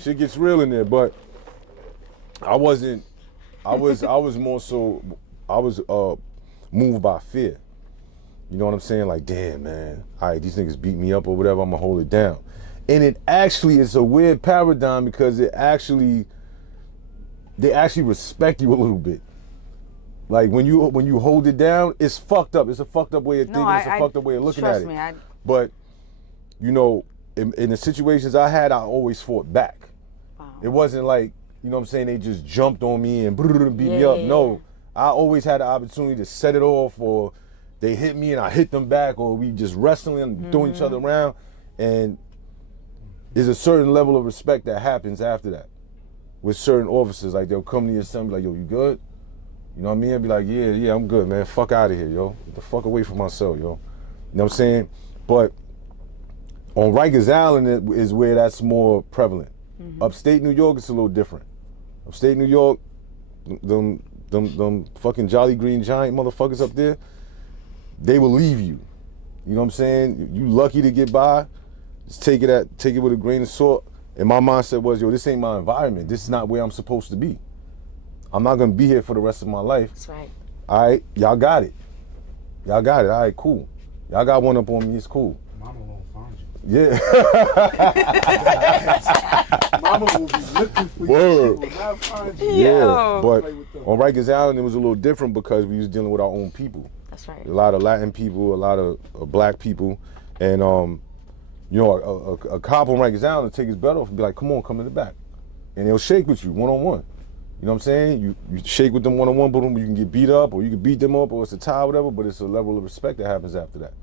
Shit gets real in there, but I was more so, I was moved by fear. You know what I'm saying? Like, damn, man, all right, these niggas beat me up or whatever, I'm gonna hold it down. And it actually is a weird paradigm because they actually respect you a little bit. Like when you hold it down, it's fucked up. It's a fucked up way of thinking. It's a fucked up way of looking at it. But you know, in the situations I had, I always fought back. Wow. It wasn't like, you know what I'm saying, they just jumped on me and beat me up. No, I always had the opportunity to set it off, or they hit me and I hit them back, or we just wrestling and throwing each other around. And there's a certain level of respect that happens after that with certain officers. Like they'll come to your son and be like, yo, you good? You know what I mean? I'd be like, yeah, I'm good, man. Fuck out of here, yo. Get the fuck away from myself, yo. You know what I'm saying? But on Rikers Island is where that's more prevalent. Upstate New York, it's a little different. Upstate New York, them fucking Jolly Green Giant motherfuckers up there, they will leave you. You know what I'm saying? You lucky to get by. Just take it with a grain of salt. And my mindset was, yo, this ain't my environment. This is not where I'm supposed to be. I'm not gonna be here for the rest of my life. That's right. All right, y'all got it. All right, cool. Y'all got one up on me, it's cool. Mama won't find you. Yeah. Mama will be looking for Word. you. She will not find you. Yeah, but on Rikers Island, it was a little different because we was dealing with our own people. That's right. A lot of Latin people, a lot of black people, and you know, a cop on Rikers Island will take his belt off and be like, come in the back. And he'll shake with you one-on-one. You know what I'm saying? You shake with them one-on-one, but you can get beat up, or you can beat them up, or it's a tie, or whatever, but it's a level of respect that happens after that.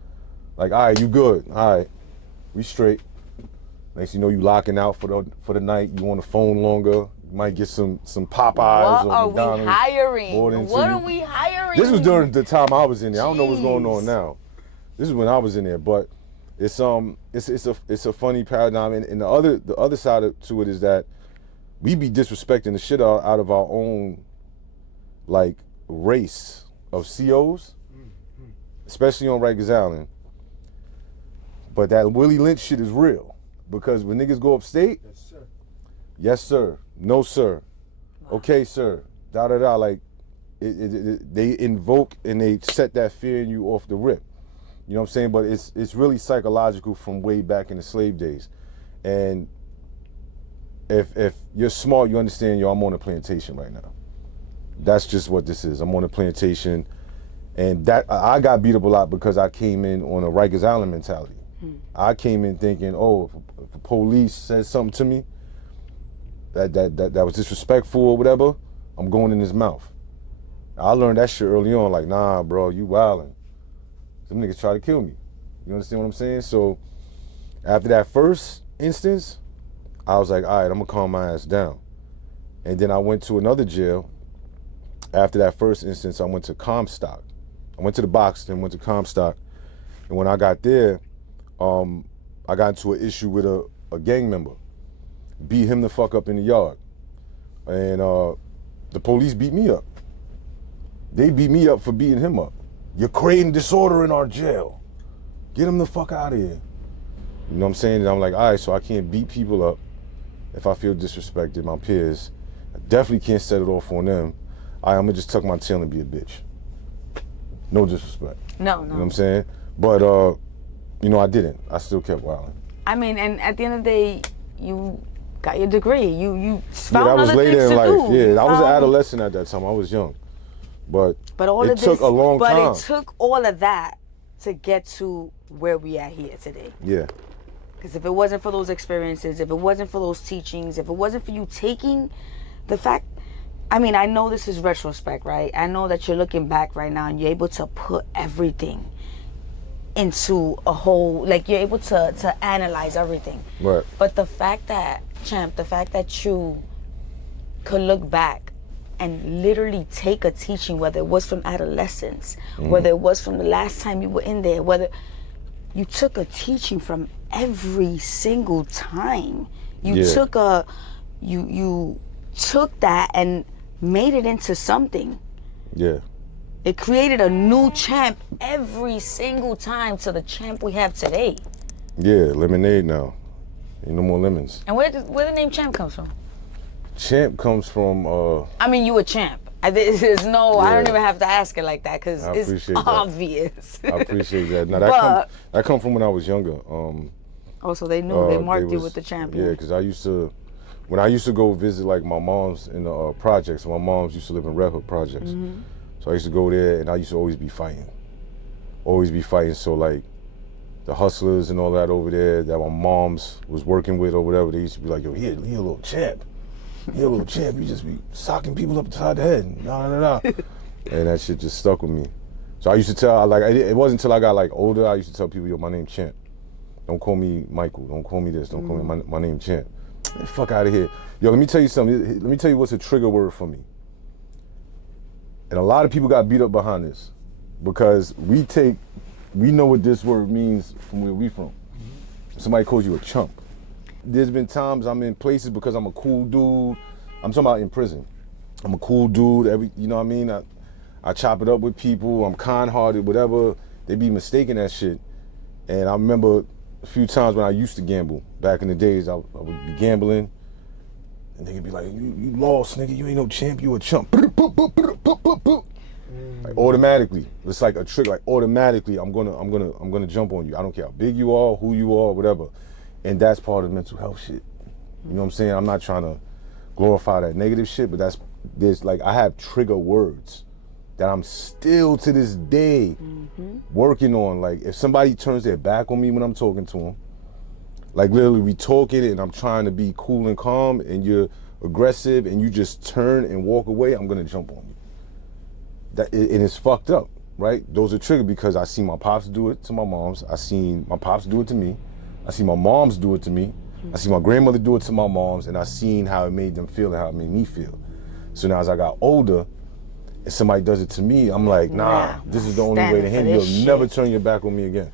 Like, all right, you good. All right, we straight. Next thing you know, you locking out for the night. You on the phone longer. You might get some Popeyes or McDonald's. What are we hiring? What are we hiring? This was during the time I was in there. I don't know what's going on now. This is when I was in there, but it's a funny paradigm, and the other side to it is that we be disrespecting the shit out of our own, like, race of COs, especially on Rikers Island. But that Willie Lynch shit is real, because when niggas go upstate, yes sir, no sir, okay sir, da-da-da, like, they invoke and they set that fear in you off the rip. You know what I'm saying? But it's really psychological from way back in the slave days. And if you're smart, you understand, yo, I'm on a plantation right now. That's just what this is. I'm on a plantation, and that I got beat up a lot because I came in on a Rikers Island mentality. I came in thinking, oh, if the police says something to me that was disrespectful or whatever, I'm going in his mouth. I learned that shit early on, like, nah, bro, you wildin'. Some niggas try to kill me. You understand what I'm saying? So after that first instance, I was like, all right, I'm gonna calm my ass down. And then I went to another jail. After that first instance, I went to Comstock. I went to the box, then went to Comstock. And when I got there, I got into an issue with a gang member. Beat him the fuck up in the yard. And the police beat me up. They beat me up for beating him up. You're creating disorder in our jail. Get him the fuck out of here. You know what I'm saying? And I'm like, all right, so I can't beat people up if I feel disrespected, my peers. I definitely can't set it off on them. I'm gonna just tuck my tail and be a bitch. No disrespect. No. You know what I'm saying? But, you know, I didn't. I still kept wilding. I mean, and at the end of the day, you got your degree. You found that was other later things in to life. do. Yeah, I was an adolescent at that time. I was young. But all it of this took a long time. But it took all of that to get to where we are here today. Yeah. Because if it wasn't for those experiences, if it wasn't for those teachings, if it wasn't for you taking the fact, I mean, I know this is retrospect, right? I know that you're looking back right now and you're able to put everything into a whole, like you're able to analyze everything. Right. But the fact that, Champ, the fact that you could look back and literally take a teaching, whether it was from adolescence, whether it was from the last time you were in there, whether you took a teaching from every single time. You took you took that and made it into something. Yeah. It created a new champ every single time to the champ we have today. Yeah, lemonade now. Ain't no more lemons. And where the name Champ comes from? Champ comes from I mean, you a champ. There's no, I don't even have to ask it like that because it's obvious. I appreciate that. Now that come from when I was younger. Oh, so they knew. They marked you was- with the champion. Yeah, because when I used to go visit like my mom's in the projects, my mom's used to live in Red Hook projects. Mm-hmm. So I used to go there and I used to always be fighting. So like the hustlers and all that over there that my mom's was working with or whatever, they used to be like, yo, he a little champ. He a little champ. You just be socking people up the head. Nah. And that shit just stuck with me. So I used to tell, like, it wasn't until I got like older, I used to tell people, yo, my name's Champ. Don't call me Michael. Don't call me this. Don't call me my name's Champ. Get the fuck out of here. Yo, let me tell you something. Let me tell you what's a trigger word for me. And a lot of people got beat up behind this because we know what this word means from where we from. Somebody calls you a chump. There's been times I'm in places because I'm a cool dude. I'm talking about in prison. I'm a cool dude. You know what I mean? I chop it up with people. I'm kind-hearted, whatever. They be mistaking that shit. And I remember a few times when I used to gamble. Back in the days, I would be gambling. And they'd be like, you lost, nigga. You ain't no champ. You a chump. Like automatically. It's like a trick. Like automatically, I'm gonna jump on you. I don't care how big you are, who you are, whatever. And that's part of mental health shit. You know what I'm saying? I'm not trying to glorify that negative shit, but there's like, I have trigger words that I'm still to this day working on. Like if somebody turns their back on me when I'm talking to them, like literally we talking and I'm trying to be cool and calm and you're aggressive and you just turn and walk away, I'm gonna jump on you. And it's fucked up, right? Those are triggered because I see my pops do it to my moms. I seen my pops do it to me. I see my moms do it to me. I see my grandmother do it to my moms, and I seen how it made them feel and how it made me feel. So now as I got older, and somebody does it to me, I'm like, nah, this is the only way to handle it. You'll never turn your back on me again.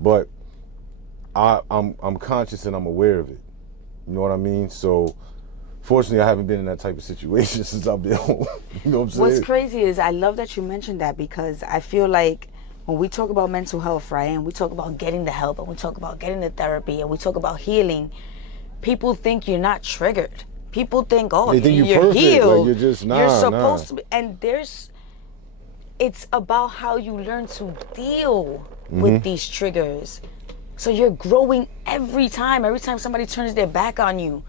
But I'm conscious and I'm aware of it. You know what I mean? So fortunately, I haven't been in that type of situation since I've been home. You know what I'm saying? What's crazy is I love that you mentioned that because I feel like when we talk about mental health, right, and we talk about getting the help and we talk about getting the therapy and we talk about healing, people think you're not triggered. People think, oh, they think you're perfect. healed. Like you're just you're supposed to be. And it's about how you learn to deal with these triggers. So you're growing every time. Every time somebody turns their back on you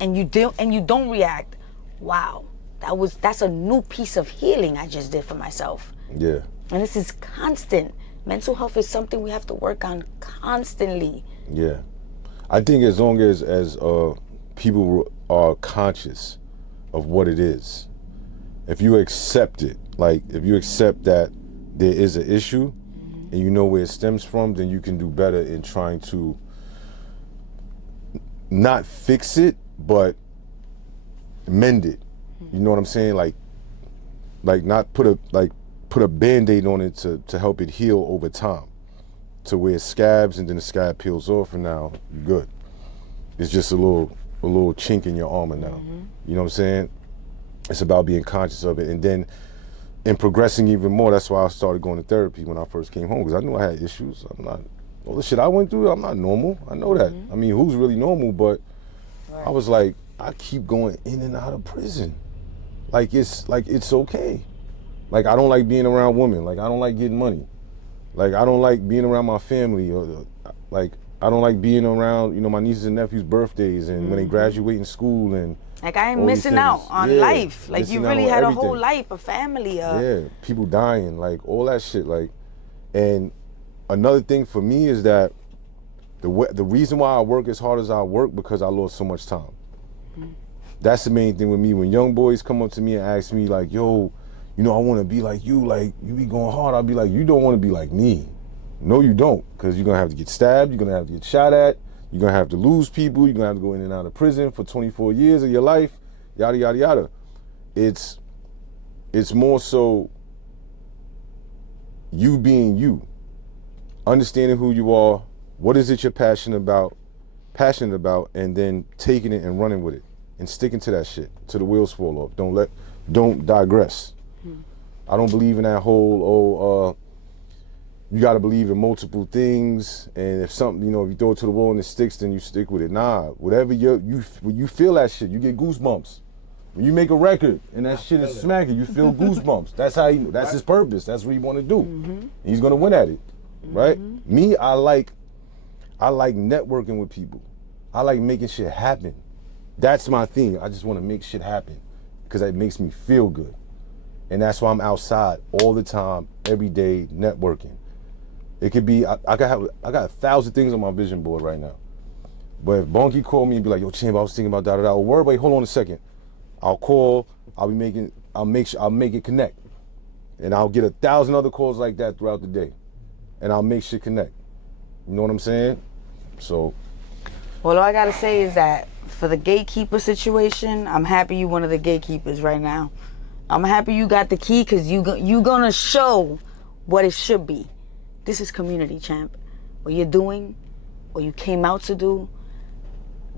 and you don't react, wow, that's a new piece of healing I just did for myself. Yeah. And this is constant. Mental health is something we have to work on constantly. Yeah. I think as long as people are conscious of what it is, if you accept it, like if you accept that there is an issue and you know where it stems from, then you can do better in trying to not fix it, but mend it. You know what I'm saying? Like not put a Band-Aid on it to help it heal over time to where it scabs and then the scab peels off and now you're good. It's just a little chink in your armor now. You know what I'm saying? It's about being conscious of it and then in progressing even more. That's why I started going to therapy when I first came home because I knew I had issues. All the shit I went through, I'm not normal. I know that. I mean, who's really normal? But I was like, I keep going in and out of prison. Like it's okay. Like, I don't like being around women. Like, I don't like getting money. Like, I don't like being around my family. Or like, I don't like being around, my nieces and nephews' birthdays and when they graduate in school and like, I ain't missing out on life. Like, you really had a whole life, a family. Yeah, people dying, like, all that shit. Like, and another thing for me is that the reason why I work as hard as I work because I lost so much time. That's the main thing with me. When young boys come up to me and ask me, like, yo, I want to be like you be going hard. I'll be like, you don't want to be like me. No, you don't, because you're going to have to get stabbed. You're going to have to get shot at. You're going to have to lose people. You're going to have to go in and out of prison for 24 years of your life, yada, yada, yada. It's more so you being you, understanding who you are, what is it you're passionate about, and then taking it and running with it and sticking to that shit till the wheels fall off. Don't digress. I don't believe in that whole, you got to believe in multiple things, and if something, if you throw it to the wall and it sticks, then you stick with it. Nah, whatever when you feel that shit, you get goosebumps. When you make a record and that shit is smacking, you feel goosebumps. That's his purpose. That's what he want to do. He's gonna win at it, right? Me, I I like networking with people. I like making shit happen. That's my thing. I just want to make shit happen because it makes me feel good. And that's why I'm outside all the time, every day, networking. It could be, I got 1,000 things on my vision board right now. But if Bonky called me and be like, yo, Champ, I was thinking about da-da-da, or wait, hold on a second. I'll call, I'll make it connect. And I'll get 1,000 other calls like that throughout the day. And I'll make shit connect. You know what I'm saying? So. Well, all I gotta say is that for the gatekeeper situation, I'm happy you one of the gatekeepers right now. I'm happy you got the key because you gonna show what it should be. This is community, Champ. What you're doing, what you came out to do,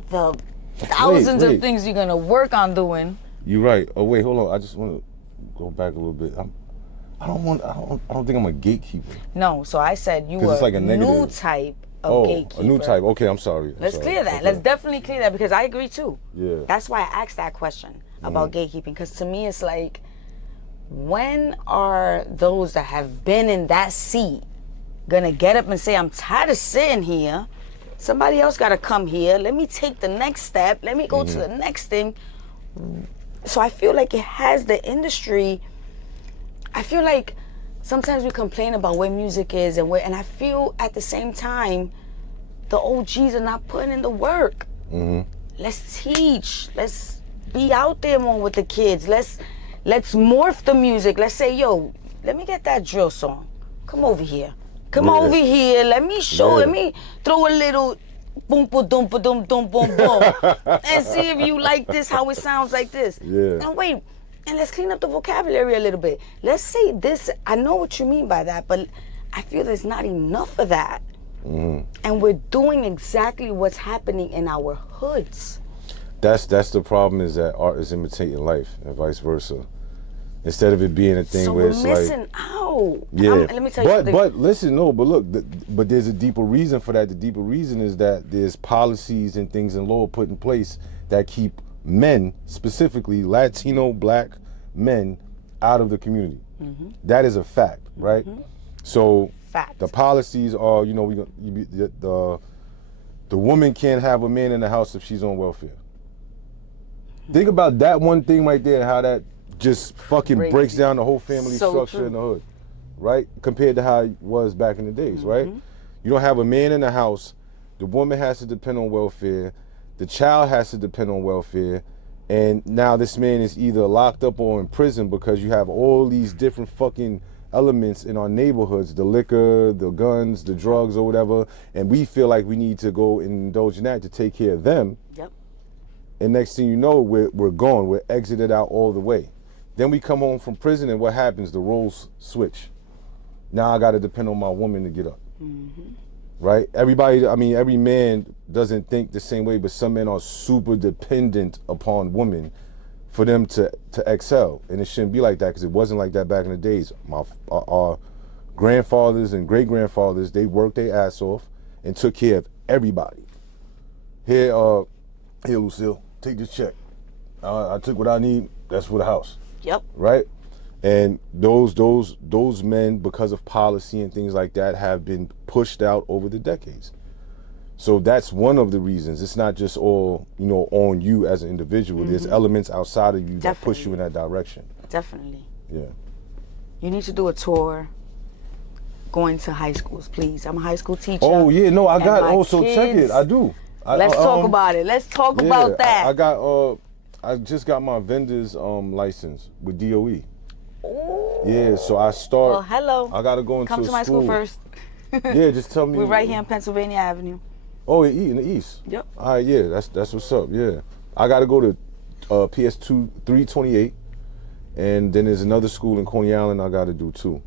the thousands of things you're gonna work on doing. You're right. Oh wait, hold on. I just want to go back a little bit. I don't think I'm a gatekeeper. No, so I said you were like a new type of gatekeeper. A new type. Okay, I'm sorry. Let's clear that. Okay. Let's definitely clear that because I agree too. Yeah. That's why I asked that question about gatekeeping, because to me it's like, when are those that have been in that seat gonna get up and say, I'm tired of sitting here, somebody else gotta come here, let me take the next step, let me go to the next thing. So I feel like it has the industry. I feel like sometimes we complain about where music is and I feel at the same time the OGs are not putting in the work. Let's teach, let's be out there more with the kids, let's morph the music. Let's say, yo, let me get that drill song, come over here, over here, let me show, let me throw a little boom boom boom boom boom boom boom and see if you like this, how it sounds like this. Now wait, and let's clean up the vocabulary a little bit. Let's say this, I know what you mean by that, but I feel there's not enough of that. And we're doing exactly what's happening in our hoods. That's the problem, is that art is imitating life and vice versa. Instead of it being a thing where it's like, so we're missing out. Yeah, let me tell you something. But listen, no, but look, but there's a deeper reason for that. The deeper reason is that there's policies and things in law put in place that keep men, specifically Latino, black men, out of the community. That is a fact, right? So the policies are, you know, the woman can't have a man in the house if she's on welfare. Think about that one thing right there, how that just fucking breaks down the whole family structure in the hood, right? Compared to how it was back in the days, right? You don't have a man in the house, the woman has to depend on welfare, the child has to depend on welfare, and now this man is either locked up or in prison because you have all these different fucking elements in our neighborhoods, the liquor, the guns, the drugs or whatever, and we feel like we need to go and indulge in that to take care of them. And next thing you know, we're gone, we're exited out all the way. Then we come home from prison and what happens? The roles switch. Now I gotta depend on my woman to get up. Right? Everybody, I mean, every man doesn't think the same way, but some men are super dependent upon women for them to excel. And it shouldn't be like that because it wasn't like that back in the days. Our grandfathers and great-grandfathers, they worked their ass off and took care of everybody. Here, Lucille, take this check. I took what I need, that's for the house. Right? And those men, because of policy and things like that, have been pushed out over the decades. So that's one of the reasons. It's not just all, you know, on you as an individual. There's elements outside of you that push you in that direction. Definitely. Yeah. You need to do a tour going to high schools, please. I'm a high school teacher. Oh yeah, no, I got also check it. I do. Let's talk about it. Let's talk about that. I just got my vendor's license with DOE. Ooh. Yeah, so I start. Well, hello. I gotta go into Come to my school first. Yeah, just tell me. We're right here on Pennsylvania Avenue. Oh, in the east. Yep. All right, yeah, that's what's up. Yeah, I gotta go to PS2 328, and then there's another school in Coney Island I gotta do too.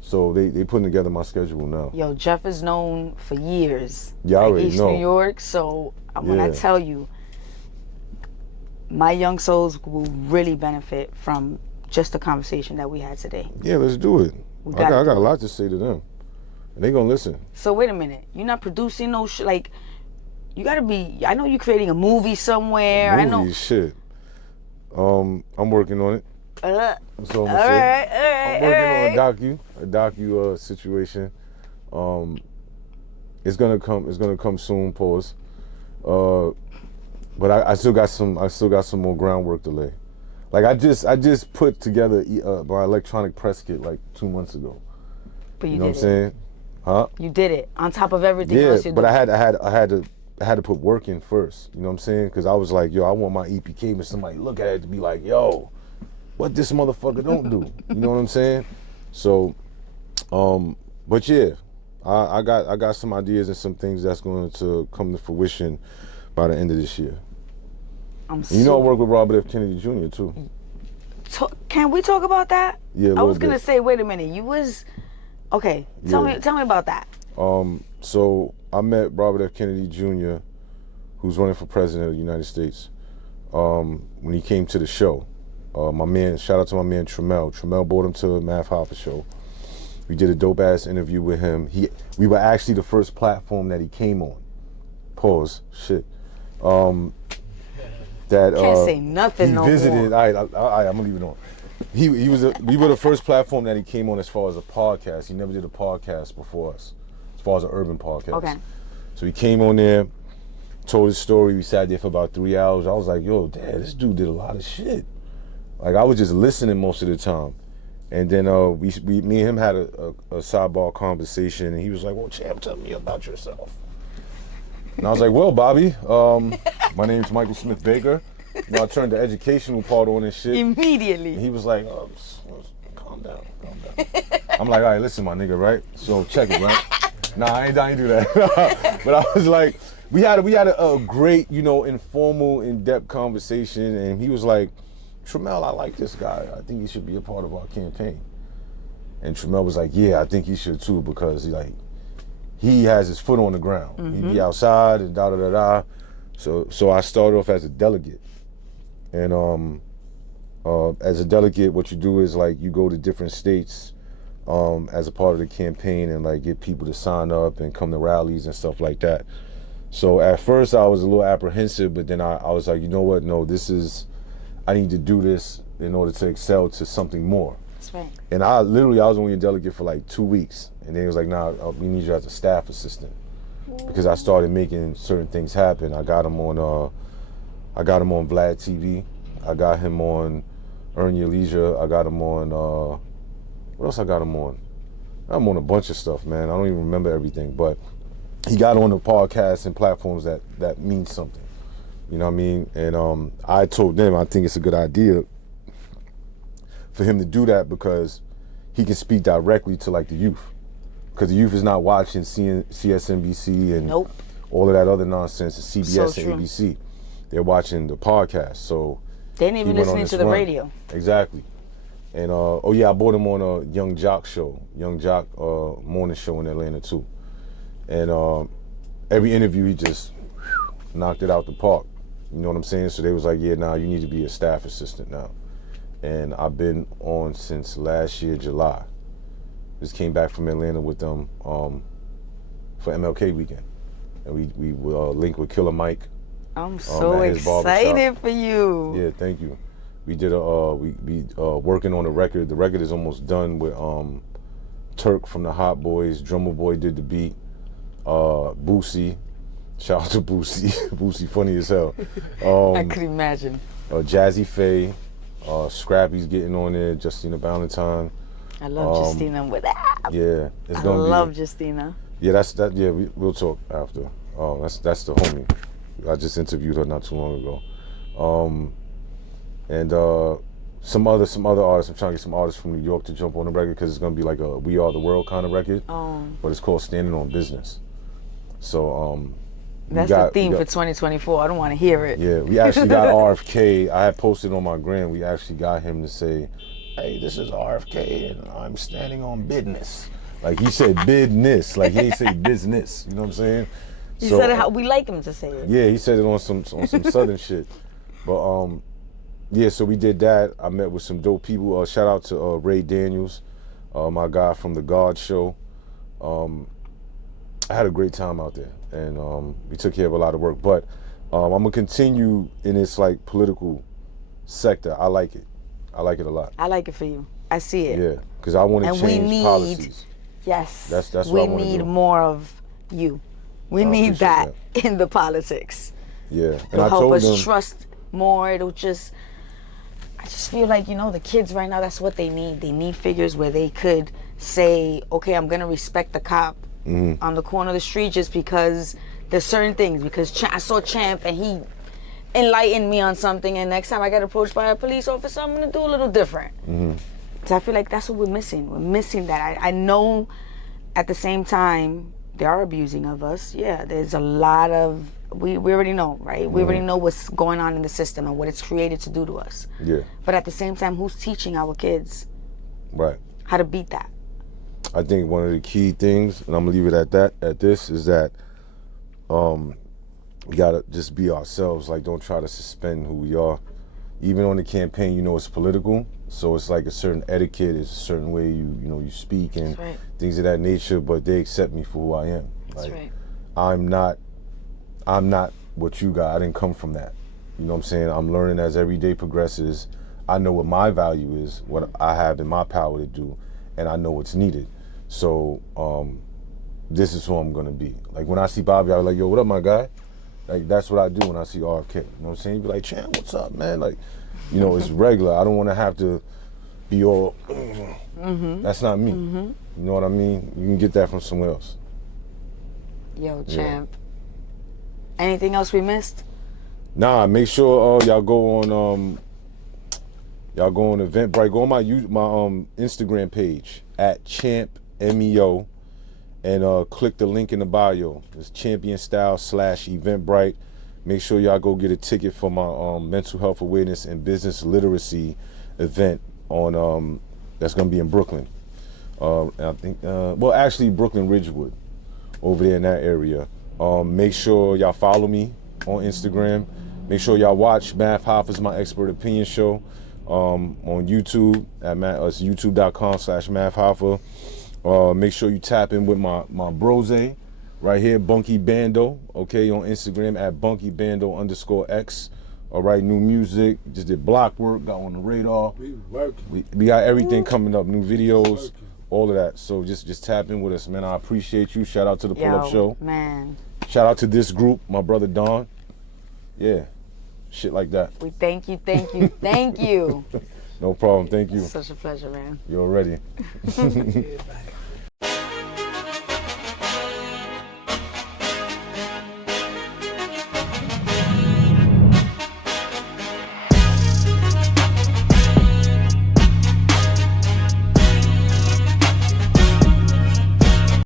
So they putting together my schedule now. Yo, Jeff is known for years. Yeah, I already East know. New York. So when I tell you, my young souls will really benefit from just the conversation that we had today. Yeah, let's do it. I got a lot to say to them, and they gonna listen. So wait a minute, you're not producing no shit. Like, you gotta be. I know you're creating a movie somewhere. I know. Shit. I'm working on it. All right. I'm working on a docu situation. It's gonna come. It's gonna come soon. Pause. But I still got some more groundwork to lay. Like I just put together my electronic press kit like 2 months ago. But You know what I'm saying? Huh? You did it on top of everything Yeah, else you but do. I had to put work in first. You know what I'm saying? Because I was like, yo, I want my EP came and somebody look at it to be like, yo, what this motherfucker don't do? You know what I'm saying? So, but yeah, I got some ideas and some things that's going to come to fruition by the end of this year. You know, I work with Robert F. Kennedy Jr. too. Can we talk about that? Yeah, I was gonna say, wait a minute. You was okay. Tell me about that. So I met Robert F. Kennedy Jr., who's running for president of the United States. When he came to the show, my man, shout out to my man Tremel. Tremel brought him to a Math Hoffa show. We did a dope ass interview with him. We were actually the first platform that he came on. Pause. Shit. That Can't say nothing he no visited. more. All right, I'm gonna leave it on. We were the first platform that he came on as far as a podcast. He never did a podcast before us, as far as an urban podcast. Okay. So he came on there, told his story. We sat there for about 3 hours. I was like, yo, damn, this dude did a lot of shit. Like I was just listening most of the time. And then me and him had a sidebar conversation, and he was like, well, Champ, tell me about yourself. And I was like, well, Bobby, my name's Michael Smith Baker. You know, I turned the educational part on and shit. Immediately. And he was like, oh, calm down. I'm like, all right, listen, my nigga, right? So check it, right? Nah, I ain't do that. But I was like, we had a great, you know, informal, in-depth conversation, and he was like, Tremel, I like this guy. I think he should be a part of our campaign. And Tremel was like, yeah, I think he should too, because he has his foot on the ground. Mm-hmm. He be outside and da. So I started off as a delegate. And as a delegate, what you do is like you go to different states as a part of the campaign and like get people to sign up and come to rallies and stuff like that. So at first I was a little apprehensive, but then I was like, you know what? No, I need to do this in order to excel to something more. That's right. And I was only a delegate for like 2 weeks. And then he was like, nah, we need you as a staff assistant. Because I started making certain things happen. I got him on Vlad TV. I got him on Earn Your Leisure. I got him on, what else I got him on? I'm on a bunch of stuff, man. I don't even remember everything. But he got on the podcasts and platforms that mean something. You know what I mean? And I told them I think it's a good idea for him to do that because he can speak directly to like the youth. Because the youth is not watching CSNBC and all of that other nonsense, CBS and ABC. They're watching the podcast. So they ain't even listening to the radio. Exactly. And I brought him on a Young Jock show, morning show in Atlanta too. And every interview he just knocked it out the park. You know what I'm saying? So they was like, yeah, nah, you need to be a staff assistant now. And I've been on since last year, July. Just came back from Atlanta with them for MLK weekend. And we linked with Killer Mike. I'm so excited for you. Yeah, thank you. We did working on the record. The record is almost done with Turk from the Hot Boys. Drummer Boy did the beat. Boosie. Shout out to Boosie. Boosie funny as hell. I could imagine. Jazzy Faye. Scrappy's getting on there. Jacina Valentine. I love Jacina with that. Yeah, it's gonna be. I love Jacina. Yeah, that's that. Yeah, we'll talk after. That's the homie. I just interviewed her not too long ago. And some other artists. I'm trying to get some artists from New York to jump on the record because it's gonna be like a We Are the World kind of record. But it's called Standing on Business. So that's the theme for 2024. I don't want to hear it. Yeah, we actually got RFK. I had posted on my gram. We actually got him to say, hey, this is RFK and I'm standing on business. Like he said business, like he ain't say business. You know what I'm saying? He said it how we like him to say it. Yeah, he said it on some southern shit. But yeah, so we did that. I met with some dope people. Shout out to Ray Daniels, my guy from the God Show. I had a great time out there, and we took care of a lot of work. But I'm gonna continue in this like political sector. I like it. I like it a lot. I like it for you. I see it. Yeah, because I want to change policies. Yes. That's what we I want to do. need more of you. We I need appreciate that in the politics. Yeah, and It'll I help told us them, trust more. It'll just, I just feel like, the kids right now, that's what they need. They need figures where they could say, okay, I'm going to respect the cop on the corner of the street just because there's certain things. Because I saw Champ and he enlightened me on something, and next time I get approached by a police officer, I'm going to do a little different. So I feel like that's what we're missing. We're missing that. I know at the same time, they are abusing of us. Yeah, there's a lot of, we already know, right? We already know what's going on in the system and what it's created to do to us. yeah, But at the same time, who's teaching our kids right. how to beat that? I think one of the key things, and I'm gonna leave it at that, at this, is that we gotta just be ourselves. Like, don't try to suspend who we are. Even on the campaign, it's political, so it's like a certain etiquette, it's a certain way you speak and That's right. things of that nature. But they accept me for who I am. That's right. I'm not what you got. I didn't come from that. You know what I'm saying? I'm learning as every day progresses. I know what my value is, what I have in my power to do, and I know what's needed. So this is who I'm gonna be. Like, when I see Bobby, I'm like, yo, what up, my guy? Like, that's what I do when I see RFK. You know what I'm saying? He'd be like, Champ, what's up, man? Like, it's regular. I don't want to have to be all, that's not me. You know what I mean? You can get that from somewhere else. Yo, Champ. Anything else we missed? Nah, make sure y'all go on Eventbrite. Go on my Instagram page at Champ MEO and click the link in the bio. It's Champion Style /Eventbrite. Make sure y'all go get a ticket for my mental health awareness and business literacy event on that's gonna be in Brooklyn. And I think actually Brooklyn Ridgewood, over there in that area. Make sure y'all follow me on Instagram. Make sure y'all watch Math Hoffa's My Expert Opinion Show on YouTube at it's youtube.com/Math Hoffa. Make sure you tap in with my brose right here, Bunky Bando, okay, on Instagram at BunkyBando_X. All right, new music, just did block work, got on the radar. We working. We got everything coming up, new videos, all of that. So just tap in with us, man. I appreciate you. Shout out to the Pull Up Show. Man. Shout out to this group, my brother Don. Yeah, shit like that. We thank you, thank you, thank you. No problem, thank you. Such a pleasure, man. You're ready. Everybody.